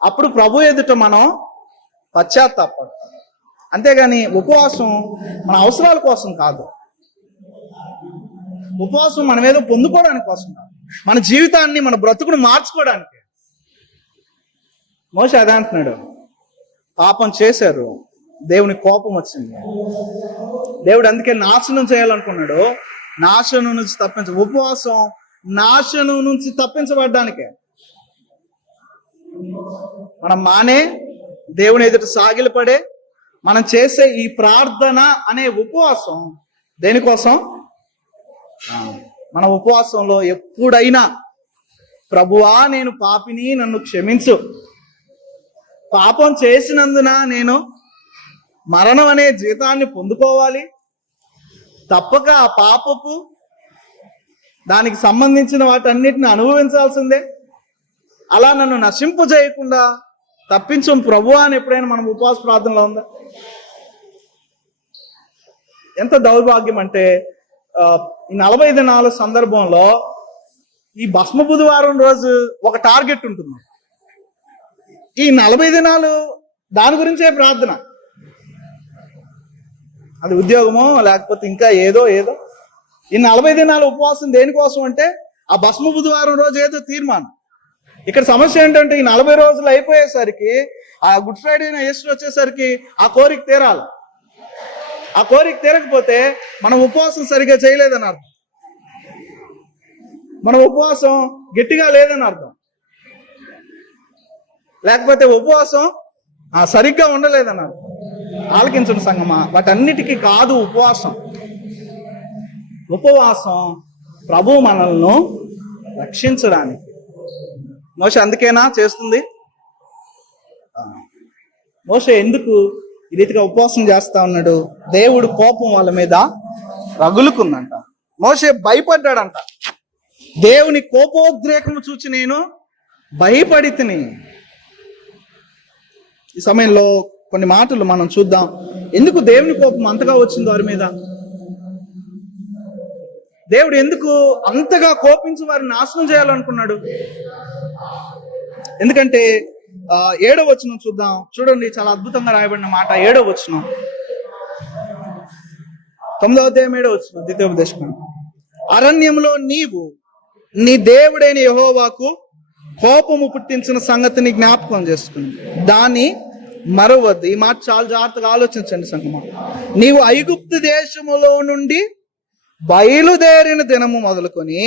అప్పుడు ప్రభు ఎదుట మనం పశ్చాత్తాపడతాం. అంతేగాని ఉపవాసం మన అవసరాల కోసం కాదు. ఉపవాసం మనం ఏదో పొందుకోవడానికి కోసం కాదు, మన జీవితాన్ని, మన బ్రతుకును మార్చుకోవడానికి. మోషే అదే అంటున్నాడు, పాపం చేశారు, దేవుని కోపం వచ్చింది, దేవుడు అందుకే నాశనం చేయాలనుకున్నాడు. నాశనం నుంచి ఉపవాసం నాశనం నుంచి తప్పించబడ్డానికే. మనం దేవుని ఎదుట సాగిలపడే మనం చేసే ఈ ప్రార్థన అనే ఉపవాసం దేనికోసం? మన ఉపవాసంలో ఎప్పుడైనా ప్రభువా నేను పాపిని, నన్ను క్షమించు, పాపం చేసినందున నేను మరణం అనే జీతాన్ని పొందుకోవాలి, తప్పక ఆ పాపపు దానికి సంబంధించిన వాటన్నిటిని అనుభవించాల్సిందే, అలా నన్ను నశింపు చేయకుండా తప్పించు ప్రభువా అని ఎప్పుడైనా మనం ఉపవాస ప్రార్థనలో ఉందా? ఎంత దౌర్భాగ్యం అంటే ఈ 40 దినాల సందర్భంలో ఈ భస్మ బుధవారం రోజు ఒక టార్గెట్ ఉంటుంది. ఈ 40 దినాలు దాని గురించే ప్రార్థన. అది ఉద్యోగమో లేకపోతే ఇంకా ఏదో. ఈ 40 దినాల ఉపవాసం దేనికోసం అంటే ఆ భస్మ బుధవారం రోజు ఏదో తీర్మానం. ఇక్కడ సమస్య ఏంటంటే ఈ 40 రోజులు అయిపోయేసరికి, ఆ గుడ్ ఫ్రైడే ఈస్టర్ వచ్చేసరికి ఆ కోరిక తీరాలి. ఆ కోరిక తీరకపోతే మనం ఉపవాసం సరిగ్గా చేయలేదని అర్థం, మన ఉపవాసం గట్టిగా లేదని అర్థం, లేకపోతే ఉపవాసం సరిగ్గా ఉండలేదని అర్థం. ఆలకించండి సంగమా, వాటన్నిటికీ కాదు ఉపవాసం. ఉపవాసం ప్రభు మనల్ని రక్షించడానికి. మోషే అందుకేనా చేస్తుంది? మోషే ఎందుకు ఈ రీతిగా ఉపవాసం చేస్తా ఉన్నాడు. దేవుడు కోపం వాళ్ళ మీద రగులుకుందంట. మోషే భయపడ్డాడంట. దేవుని కోపోద్రేకము చూచి నేను భయపడి తిని. ఈ సమయంలో కొన్ని మాటలు మనం చూద్దాం. ఎందుకు దేవుని కోపం అంతగా వచ్చింది వారి మీద? దేవుడు ఎందుకు అంతగా కోపించి వారిని నాశనం చేయాలనుకున్నాడు? ఎందుకంటే 7వ వచనం చూద్దాం. చూడండి, చాలా అద్భుతంగా రాయబడిన మాట. 7వ వచనం, 9వ అధ్యాయం 7వ వచనం, ద్వితీయోపదేశకాండం. అరణ్యంలో నీవు నీ దేవుడైన యెహోవాకు కోపము పుట్టించిన సంగతిని జ్ఞాపకం చేసుకుని దాన్ని మరవద్దు. ఈ మాట చాలా జాగ్రత్తగా ఆలోచించండి సంగమా. నీవు ఐగుప్తు దేశములో నుండి బయలుదేరిన దినము మొదలుకొని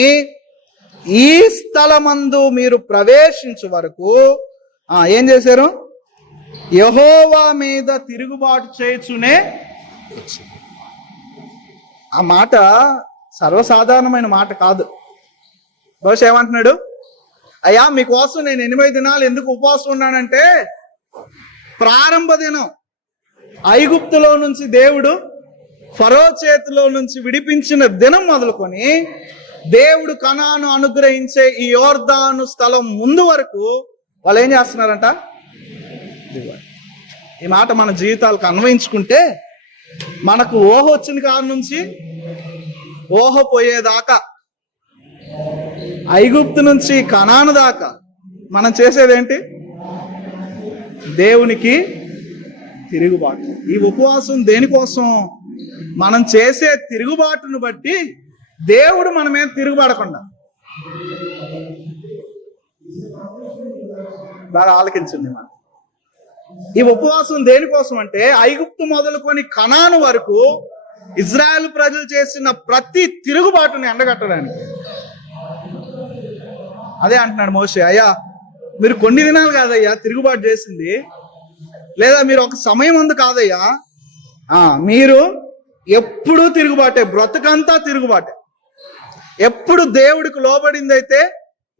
ఈ స్థలమందు మీరు ప్రవేశించు వరకు ఏం చేశారు? యెహోవా మీద తిరుగుబాటు చేయుచునే. ఆ మాట సర్వసాధారణమైన మాట కాదు. బహుశా ఏమంటున్నాడు? అయ్యా, మీకోసం నేను 8 దినాలు ఎందుకు ఉపవాసం ఉన్నానంటే, ప్రారంభ దినం ఐగుప్తులో నుంచి దేవుడు ఫరో చేతిలో నుంచి విడిపించిన దినం మొదలుకొని దేవుడు కనాను అనుగ్రహించే ఈ యోర్దాను స్థలం ముందు వరకు వాళ్ళు ఏం చేస్తున్నారంట? ఈ మాట మన జీవితాలకు అన్వయించుకుంటే మనకు ఊహ వచ్చిన కాడ నుంచి ఊహ పోయేదాకా, ఐగుప్తు నుంచి కనాను దాకా మనం చేసేదేంటి? దేవునికి తిరుగుబాటు. ఈ ఉపవాసం దేనికోసం? మనం చేసే తిరుగుబాటును బట్టి దేవుడు మన మీద తిరుగుబాడకుండా. బాగా ఆలకించండి. మనం ఈ ఉపవాసం దేనికోసం అంటే, ఐగుప్తు మొదలుకొని కనాను వరకు ఇజ్రాయెల్ ప్రజలు చేసిన ప్రతి తిరుగుబాటుని ఎండగట్టడానికి. అదే అంటున్నాడు మోషే, అయ్యా మీరు కొన్ని దినాలు కాదయ్యా తిరుగుబాటు చేసింది, లేదా మీరు ఒక సమయం ఉంది కాదయ్యా, మీరు ఎప్పుడూ తిరుగుబాటే, బ్రతుకంతా తిరుగుబాటే. ఎప్పుడు దేవుడికి లోబడింది అయితే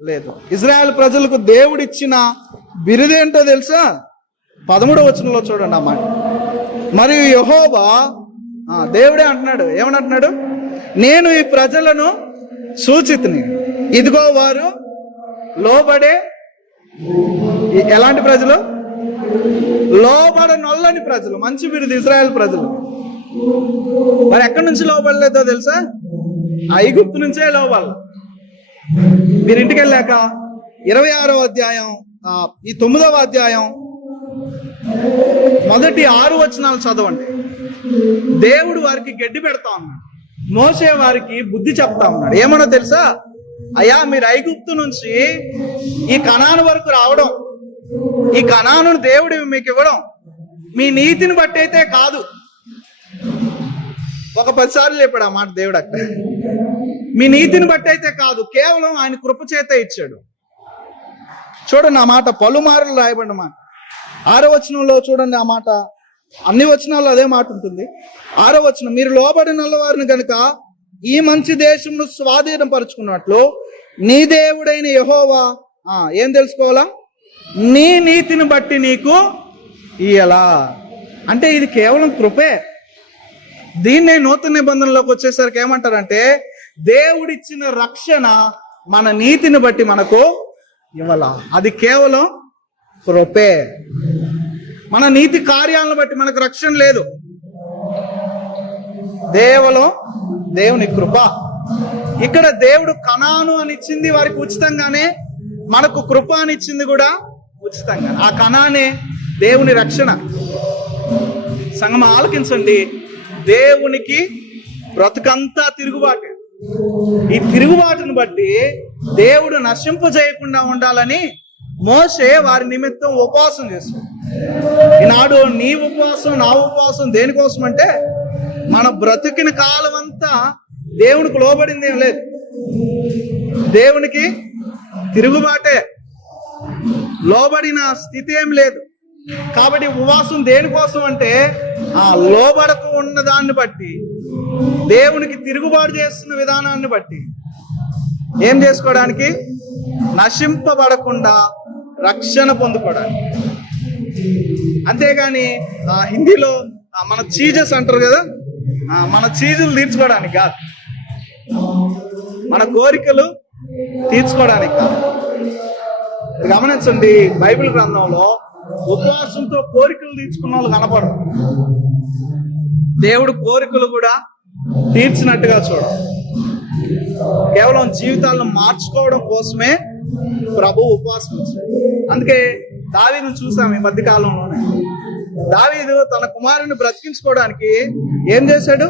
లేదు. ఇజ్రాయెల్ ప్రజలకు దేవుడిచ్చిన బిరుదేంటో తెలుసా? 13వ వచనంలో చూడండి అన్నమాట. మరియు యెహోవా, దేవుడే అంటున్నాడు, ఏమనంటున్నాడు? నేను ఈ ప్రజలను సూచితిని, ఇదిగో వారు లోబడే. ఎలాంటి ప్రజలు? లోబడనొల్లని ప్రజలు. మంచి బిరుదు ఇజ్రాయెల్ ప్రజలు. మరి ఎక్కడి నుంచి లోబడలేదో తెలుసా? ఐగుప్తు నుంచే లోబడాలి. మీరు ఇంటికి వెళ్ళాక 26వ అధ్యాయం, ఈ 9వ అధ్యాయం మొదటి 6 వచనాలు చదవండి. దేవుడు వారికి గడ్డి పెడతా ఉన్నాడు. మోసే వారికి బుద్ధి చెప్తా ఉన్నాడు. ఏమన్నా తెలుసా? అయ్యా, మీరు ఐగుప్తు నుంచి ఈ కనాను వరకు రావడం, ఈ కనాను దేవుడు మీకు ఇవ్వడం మీ నీతిని బట్టి అయితే కాదు. ఒక 10 సార్లు చెప్పాడు ఆ మాట దేవుడు అక్కడ. మీ నీతిని బట్టి అయితే కాదు, కేవలం ఆయన కృప చేత ఇచ్చాడు. చూడండి ఆ మాట పలుమార్లు రాయబడిన మాట. 6వ వచనంలో చూడండి ఆ మాట. అన్ని వచనాల్లో అదే మాట ఉంటుంది. 6వ వచనం, మీరు లోబడిన వారిని గనుక ఈ మంచి దేశంను స్వాధీనం పరుచుకున్నట్లు నీ దేవుడైన యెహోవా ఏం తెలుసుకోవాలా? నీ నీతిని బట్టి నీకు ఇయ్యలా. అంటే ఇది కేవలం కృపే. దీన్నే నూతన నిబంధనలోకి వచ్చేసరికి ఏమంటారంటే, దేవుడిచ్చిన రక్షణ మన నీతిని బట్టి మనకు ఇవ్వాల. అది కేవలం కృపే. మన నీతి కార్యాలను బట్టి మనకు రక్షణ లేదు. కేవలం దేవుని కృప. ఇక్కడ దేవుడు కనాను అని ఇచ్చింది వారికి ఉచితంగానే, మనకు కృప అని ఇచ్చింది కూడా ఉచితంగా. ఆ కనానే దేవుని రక్షణ. సంగమ ఆలకించండి. దేవునికి బ్రతుకంతా తిరుగుబాటు. ఈ తిరుగుబాటును బట్టి దేవుడు నశింపజేయకుండా ఉండాలని మోషే వారి నిమిత్తం ఉపవాసం చేస్తాడు. ఈనాడు నీ ఉపవాసం, నా ఉపవాసం దేనికోసం అంటే, మన బ్రతికిన కాలం అంతా దేవునికి లోబడింది ఏం లేదు, దేవునికి తిరుగుబాటే, లోబడిన స్థితి ఏం లేదు. కాబట్టి ఉపవాసం దేనికోసం అంటే, ఆ లోబడకు ఉన్న దాన్ని బట్టి, దేవునికి తిరుగుబాటు చేస్తున్న విధానాన్ని బట్టి ఏం చేసుకోవడానికి? నశింపబడకుండా రక్షణ పొందుకోవడానికి. అంతేగాని హిందీలో మన చీజెస్ అంటారు కదా, మన చీజులు తీర్చుకోవడానికి కాదు, మన కోరికలు తీర్చుకోవడానికి కాదు. గమనించండి, బైబిల్ గ్రంథంలో ఉపవాసంతో కోరికలు తీర్చుకున్న వాళ్ళు కనపడరు. దేవుడు కోరికలు కూడా తీర్చినట్టుగా చూడం. కేవలం జీవితాలను మార్చుకోవడం కోసమే ప్రభు ఉపవాసం ఇచ్చాడు. అందుకే దావీదును చూసాం ఈ మధ్య కాలంలోనే. దావీదు తన కుమారుని బ్రతికించుకోవడానికి ఏం చేశాడు?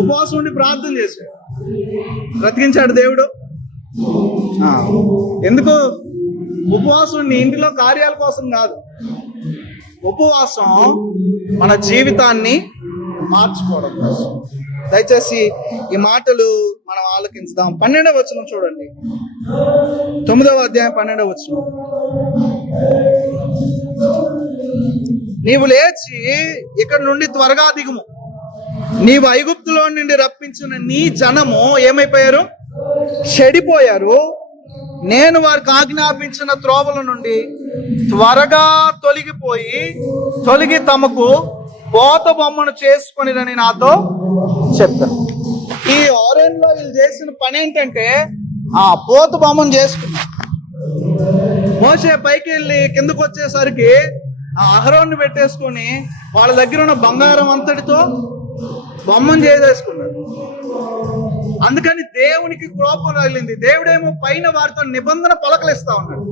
ఉపవాసం ఉండి ప్రార్థన చేశాడు. బ్రతికించాడు దేవుడు. ఎందుకు? ఉపవాసం ఇంటిలో కార్యాల కోసం కాదు, ఉపవాసం మన జీవితాన్ని మార్చుకోవడం కోసం. దయచేసి ఈ మాటలు మనం ఆలోకించుదాం. 12వ వచనం చూడండి, 9వ అధ్యాయం 12వ వచనం. నీవు లేచి ఇక్కడ నుండి త్వరగా దిగుము, నీవు ఐగుప్తులో నుండి రప్పించిన నీ జనము ఏమైపోయారు? చెడిపోయారు. నేను వారికి ఆజ్ఞాపించిన త్రోవల నుండి త్వరగా తొలగి తమకు పోత బొమ్మను చేసుకొనిరని నాతో చెప్తాను. ఈ ఆరెంజ్లో వీళ్ళు చేసిన పని ఏంటంటే పోత బొమ్మను చేసుకున్నారు. మోషే పైకి వెళ్ళి కిందకు వచ్చేసరికి అహరోన్ని పెట్టేసుకొని వాళ్ళ దగ్గర ఉన్న బంగారం అంతటితో బొమ్మను చేసేసుకున్నారు. అందుకని దేవునికి కోపం రగిలింది. దేవుడేమో పైన వారితో నిబంధన పలకలిస్తా ఉన్నాడు,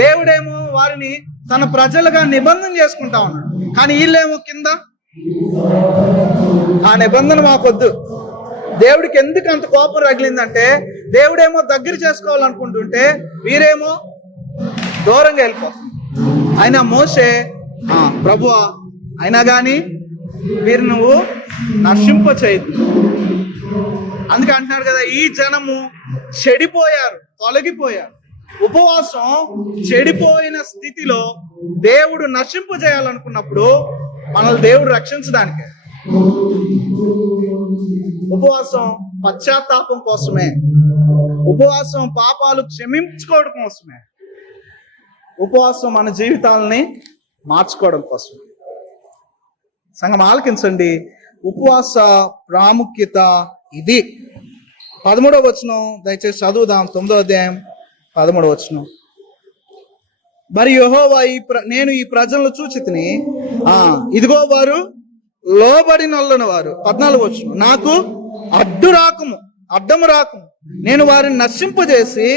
దేవుడేమో వారిని తన ప్రజలుగా నిబంధన చేసుకుంటా ఉన్నాడు. కానీ వీళ్ళేమో కింద ఆ నిబంధన మాకొద్దు. దేవుడికి ఎందుకు అంత కోపం రగిలిందంటే, దేవుడేమో దగ్గర చేసుకోవాలనుకుంటుంటే వీరేమో దూరంగా వెళ్ళిపోతుంది. అయినా మోషే ప్రభువా, అయినా కానీ వీరు నువ్వు నశింప చేయదు. అందుకే అంటున్నాడు కదా, ఈ జనము చెడిపోయారు, తొలగిపోయారు. ఉపవాసం చెడిపోయిన స్థితిలో దేవుడు నశింపు చేయాలనుకున్నప్పుడు మనల్ని దేవుడు రక్షించడానికే. ఉపవాసం పశ్చాత్తాపం కోసమే, ఉపవాసం పాపాలు క్షమించుకోవడం కోసమే, ఉపవాసం మన జీవితాలని మార్చుకోవడం కోసం. సంఘం ఆలకించండి, ఉపవాస ప్రాముఖ్యత ఇది. 13వ వచనం దయచేసి చదువుదాం. 9వ అధ్యాయం 13వ వచనం. మరి యెహోవా నేను ఈ ప్రజలను చూచితిని, ఇదిగో వారు లోబడినొల్లని వారు. 14వ వచనం. నాకు అడ్డము రాకము, నేను వారిని నశింపజేసి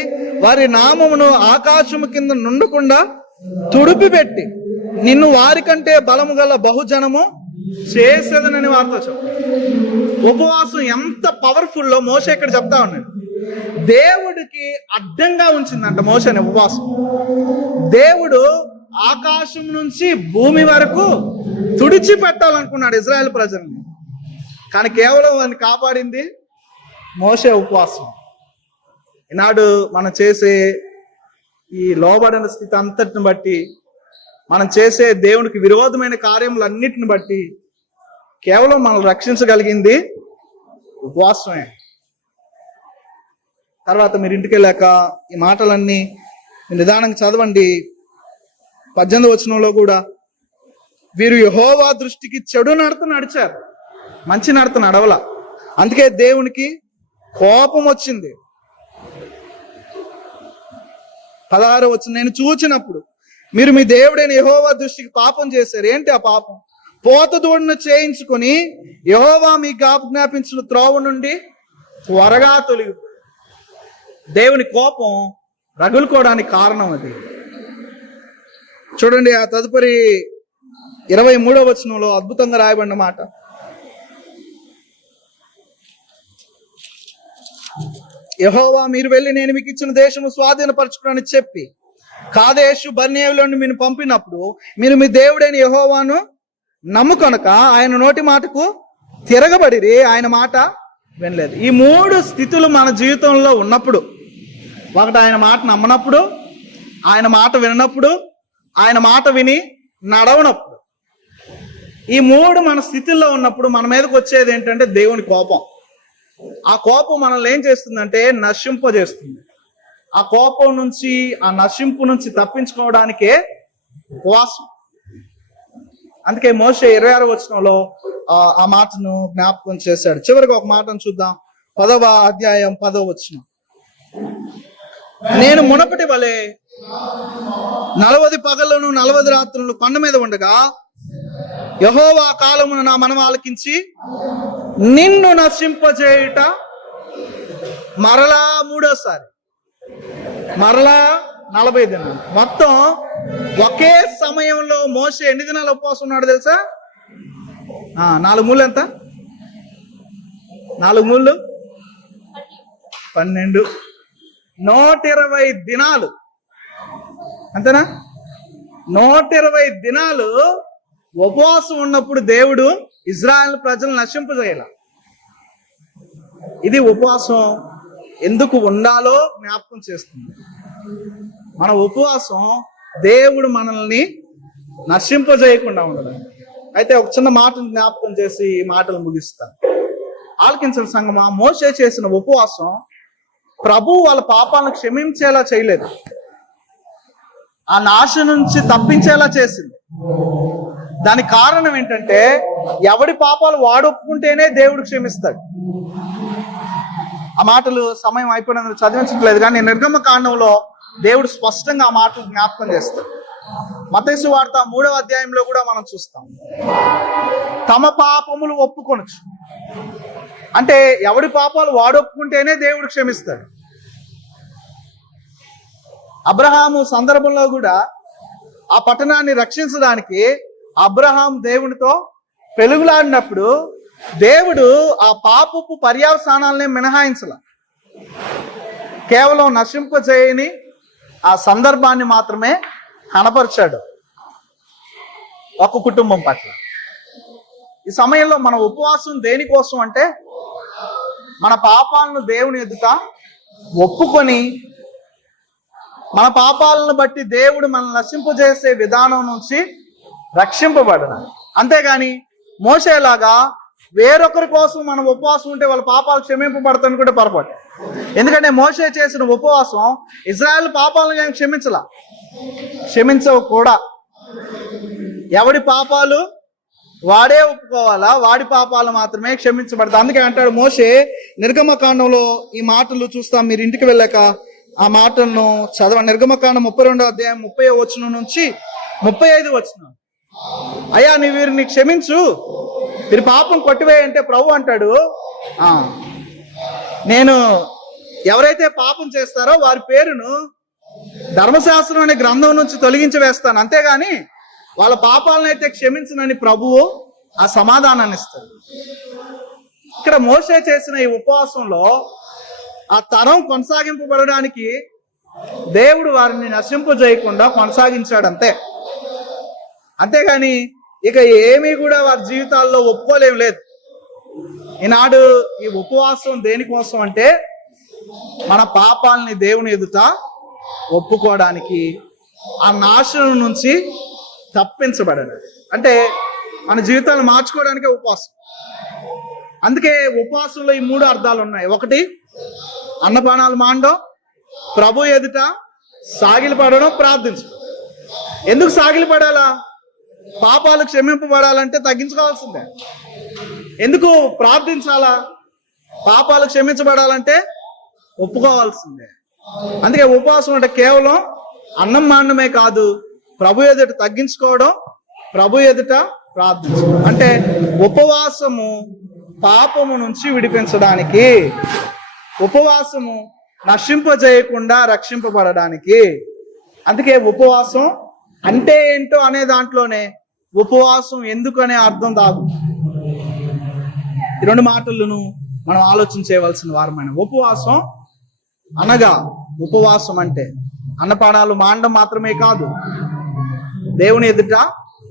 వారి నామమును ఆకాశము కింద నుండకుండా తుడిపిపెట్టి నిన్ను వారికంటే బలము గల బహుజనము చేసేదనని వారితో చెప్పు. ఉపవాసం ఎంత పవర్ఫుల్లో మోషే ఇక్కడ చెప్తా ఉన్నాడు. దేవుడికి అడ్డంగా ఉంచిందంట మోషేని ఉపవాసం. దేవుడు ఆకాశం నుంచి భూమి వరకు తుడిచిపెట్టాలనుకున్నాడు ఇజ్రాయెల్ ప్రజల్ని, కానీ కేవలం వారిని కాపాడింది మోషే ఉపవాసం. ఈనాడు మనం చేసే ఈ లోబడిన స్థితి అంతటిని బట్టి, మనం చేసే దేవునికి విరోధమైన కార్యములన్నిటిని బట్టి కేవలం మనం రక్షించగలిగింది ఉపవాసమే. తర్వాత మీరు ఇంటికి వెళ్ళాక ఈ మాటలన్నీ నిదానంగా చదవండి. 18వ వచనంలో కూడా వీరు యెహోవా దృష్టికి చెడు నడత నడిచారు, మంచి నడత నడవల. అందుకే దేవునికి కోపం వచ్చింది. 16వ వచనం. నేను చూచినప్పుడు మీరు మీ దేవుడైన యెహోవా దృష్టికి పాపం చేశారు. ఏంటి ఆ పాపం? పోత దూడను చేయించుకొని యెహోవా మీకు ఆజ్ఞాపించిన త్రోవ నుండి త్వరగా తొలగిపోయి. దేవుని కోపం రగులుకోవడానికి కారణం అది. చూడండి, ఆ తదుపరి 23వ వచనంలో అద్భుతంగా రాయబడిన మాట. యెహోవా మీరు వెళ్ళి నేను మీకు ఇచ్చిన దేశము స్వాధీనపరచుకుని చెప్పి కాదేశు బర్నేవులను మీరు పంపినప్పుడు మీరు మీ దేవుడైన యెహోవాను నమ్ముకొనక ఆయన నోటి మాటకు తిరగబడిరి, ఆయన మాట వినలేదు. ఈ 3 స్థితులు మన జీవితంలో ఉన్నప్పుడు, ఒకటి ఆయన మాట నమ్మనప్పుడు, ఆయన మాట వినప్పుడు, ఆయన మాట విని నడవనప్పుడు, ఈ 3 మన స్థితిలో ఉన్నప్పుడు మన మీదకి వచ్చేది ఏంటంటే దేవుని కోపం. ఆ కోపం మనల్ని ఏం చేస్తుందంటే నశింపజేస్తుంది. ఆ కోపం నుంచి, ఆ నశింపు నుంచి తప్పించుకోవడానికే ఉపవాసం. అందుకే మోషే 26వ వచనంలో ఆ మాటను జ్ఞాపకం చేశాడు. చివరికి ఒక మాటను చూద్దాం. 10వ అధ్యాయం 10వ వచనం. నేను మునపటి వలె 40 పగళ్ళను 40 రాత్రులు కొండ మీద ఉండగా యెహోవా కాలమును నా మనవి ఆలకించి నిన్ను నశింపజేయుట మరలా మూడోసారి, మరలా 40 దినాలు. మొత్తం ఒకే సమయంలో మోషే ఎన్ని దినాలు ఉపవాసం ఉన్నాడు తెలుసా? 4 మూళ్ళు ఎంత? 4 మూళ్ళు 12, 120 దినాలు. అంతేనా? 120 దినాలు ఉపవాసం ఉన్నప్పుడు దేవుడు ఇజ్రాయెల్ ప్రజలు నశింపజేయాల. ఇది ఉపవాసం ఎందుకు ఉండాలో జ్ఞాపకం చేస్తుంది. మన ఉపవాసం దేవుడు మనల్ని నశింపజేయకుండా ఉండడం. అయితే ఒక చిన్న మాటను జ్ఞాపకం చేసి ఈ మాటలు ముగిస్తాను. ఆలకించిన సంగమా, మోషే చేసిన ఉపవాసం ప్రభు వాళ్ళ పాపాలను క్షమించేలా చేయలేదు, ఆ నాశనం నుంచి తప్పించేలా చేసింది. దానికి కారణం ఏంటంటే ఎవడి పాపాలు వాడు ఒప్పుకుంటేనే దేవుడు క్షమిస్తాడు. ఆ మాటలు సమయం అయిపోయినందుకు చదివించట్లేదు, కానీ నిర్గమ కాండంలో దేవుడు స్పష్టంగా ఆ మాటలు జ్ఞాపకం చేస్తాడు. మత్తయి సువార్త 3వ అధ్యాయంలో కూడా మనం చూస్తాం. తమ పాపములు ఒప్పుకొనొచ్చు అంటే ఎవడి పాపాలు వాడు ఒప్పుకుంటేనే దేవుడు క్షమిస్తాడు. అబ్రహాము సందర్భంలో కూడా ఆ పట్టణాన్ని రక్షించడానికి అబ్రహాం దేవునితో పెలుగులాడినప్పుడు దేవుడు ఆ పాపపు పర్యవసానాలనే మినహాయించల, కేవలం నశింపజేయని ఆ సందర్భాన్ని మాత్రమే కనపరిచాడు ఒక కుటుంబం పట్ల. ఈ సమయంలో మన ఉపవాసం దేనికోసం అంటే మన పాపాలను దేవుని ఎదుట ఒప్పుకొని మన పాపాలను బట్టి దేవుడు మనల్ని నశింపజేసే విధానం నుంచి రక్షింపబడడం. అంతేగాని మోసేలాగా వేరొకరి కోసం మనం ఉపవాసం ఉంటే వాళ్ళ పాపాలు క్షమింపబడతాను కూడా పొరపాటు. ఎందుకంటే మోషే చేసిన ఉపవాసం ఇజ్రాయెల్ పాపాలను క్షమించవు కూడా. ఎవడి పాపాలు వాడే ఒప్పుకోవాలా, వాడి పాపాలు మాత్రమే క్షమించబడతాయి. అందుకే అంటాడు మోషే నిర్గమకాండంలో ఈ మాటలు చూస్తాం. మీరు ఇంటికి వెళ్ళాక ఆ మాటలను చదవండి. నిర్గమకాండం 32వ అధ్యాయం 30వ వచనం నుంచి 35వ వచనం. అయ్యా నీ వీరిని క్షమించు, వీరి పాపం కొట్టివేయంటే ప్రభు అంటాడు, నేను ఎవరైతే పాపం చేస్తారో వారి పేరును ధర్మశాస్త్రం అనే గ్రంథం నుంచి తొలగించి వేస్తాను, అంతేగాని వాళ్ళ పాపాలను అయితే క్షమించనని ప్రభువు ఆ సమాధానాన్ని ఇస్తాడు. ఇక్కడ మోషే చేసిన ఈ ఉపవాసంలో ఆ తరం కొనసాగింపబడడానికి దేవుడు వారిని నశింపజేయకుండా కొనసాగించాడు అంతే. అంతేగాని ఇక ఏమీ కూడా వారి జీవితాల్లో ఒప్పుకోలేం లేదు. ఈనాడు ఈ ఉపవాసం దేనికోసం అంటే మన పాపాలని దేవుని ఎదుట ఒప్పుకోవడానికి, ఆ నాశనం నుంచి తప్పించబడడానికి, అంటే మన జీవితాలను మార్చుకోవడానికే ఉపవాసం. అందుకే ఉపవాసంలో ఈ 3 అర్థాలు ఉన్నాయి. ఒకటి, అన్నపానాలు మాండడం, ప్రభు ఎదుట సాగిలపడడం, ప్రార్థించడం. ఎందుకు సాగిలపడాలా? పాపాలు క్షమింపబడాలంటే తగ్గించుకోవాల్సిందే. ఎందుకు ప్రార్థించాలా? పాపాలు క్షమించబడాలంటే ఒప్పుకోవాల్సిందే. అందుకే ఉపవాసం అంటే కేవలం అన్నం మాండమే కాదు, ప్రభు ఎదుట తగ్గించుకోవడం, ప్రభు ఎదుట ప్రార్థించడం. అంటే ఉపవాసము పాపము నుంచి విడిపించడానికి, ఉపవాసము నశింపజేయకుండా రక్షింపబడడానికి. అందుకే ఉపవాసం అంటే ఏంటో అనే దాంట్లోనే ఉపవాసం ఎందుకు అనే అర్థం దాగు. ఈ 2 మాటలను మనం ఆలోచన చేయవలసిన వారమైన. ఉపవాసం అనగా, ఉపవాసం అంటే అన్నపానాలు మాండం మాత్రమే కాదు, దేవుని ఎదుట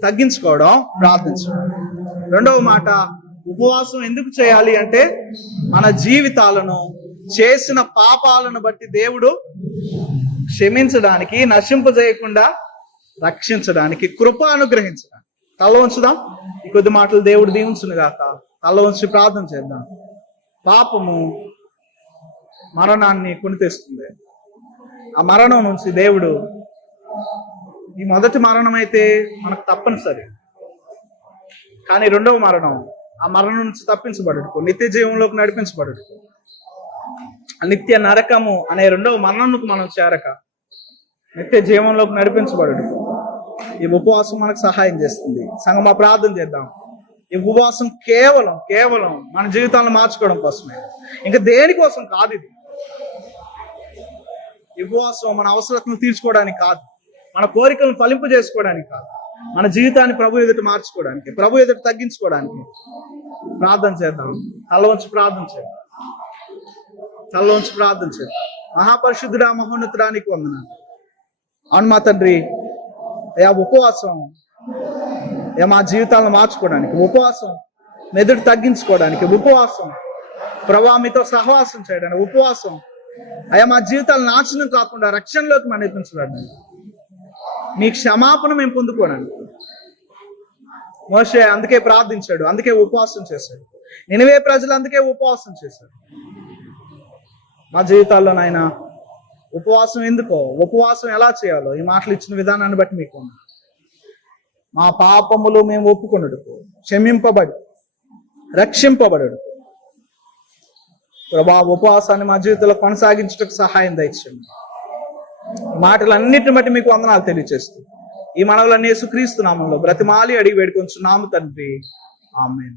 తగ్గించుకోవడం, ప్రార్థించడం. 2వ మాట, ఉపవాసం ఎందుకు చేయాలి అంటే మన జీవితాలను చేసిన పాపాలను బట్టి దేవుడు క్షమించడానికి, నశింపజేయకుండా రక్షించడానికి, కృప అనుగ్రహించడానికి. తల ఉంచుదాం. ఈ కొద్ది మాటలు దేవుడు దీవించును గాక. తల ఉంచి ప్రార్థన చేద్దాం. పాపము మరణాన్ని కొని తెస్తుంది. ఆ మరణం నుంచి దేవుడు ఈ మొదటి మరణం అయితే మనకు తప్పనిసరి, కానీ రెండవ మరణం, ఆ మరణం నుంచి తప్పించబడుటకు, నిత్య జీవంలోకి నడిపించబడుటకు, నిత్య నరకము అనే రెండవ మరణంకు మనం చేరక నిత్య జీవంలోకి నడిపించబడుటకు ఈ ఉపవాసం మనకు సహాయం చేస్తుంది. సంగమా, ప్రార్థన చేద్దాం. ఈ ఉపవాసం కేవలం మన జీవితాలను మార్చుకోవడం కోసమే, ఇంకా దేనికోసం కాదు. ఇది ఈ ఉపవాసం మన అవసరాలను తీర్చుకోవడానికి కాదు, మన కోరికలను ఫలింపు చేసుకోవడానికి కాదు, మన జీవితాన్ని ప్రభు ఎదుట మార్చుకోవడానికి, ప్రభు ఎదుట తగ్గించుకోవడానికి. ప్రార్థన చేద్దాం. తలవంచి ప్రార్థన చేద్దాం. మహాపరిశుద్ధుడా, మహోన్నతుడానికి వందనాలు. అవును మా తండ్రి, అయ్యా ఉపవాసం మా జీవితాలను మార్చుకోవడానికి, ఉపవాసం మెదడు తగ్గించుకోవడానికి, ఉపవాసం ప్రభా మీతో సహవాసం చేయడానికి, ఉపవాసం అయ్యా మా జీవితాలు నాశనం కాకుండా రక్షణలోకి నడిపించడానికి, మీ క్షమాపణ మేము పొందుకోవడానికి. మోషే అందుకే ప్రార్థించాడు, అందుకే ఉపవాసం చేశాడు. నినవే ప్రజలు అందుకే ఉపవాసం చేశాడు. మా జీవితాల్లో నాయన ఉపవాసం ఎందుకో, ఉపవాసం ఎలా చేయాలో ఈ మాటలు ఇచ్చిన విధానాన్ని బట్టి మీకు మా పాపములు మేము ఒప్పుకొనుటకు, క్షమింపబడి రక్షింపబడు ప్రభా, ఉపవాసాన్ని మా జీవితంలో కొనసాగించుటకు సహాయం దయచేయండి. మాటలన్నిటిని బట్టి మీకు వందనాలు తెలియజేస్తూ ఈ మనవులన్నీ యేసుక్రీస్తు నామములో బ్రతిమాలి అడిగి వేడుకొంచున్నాము తండ్రి. ఆమేన్.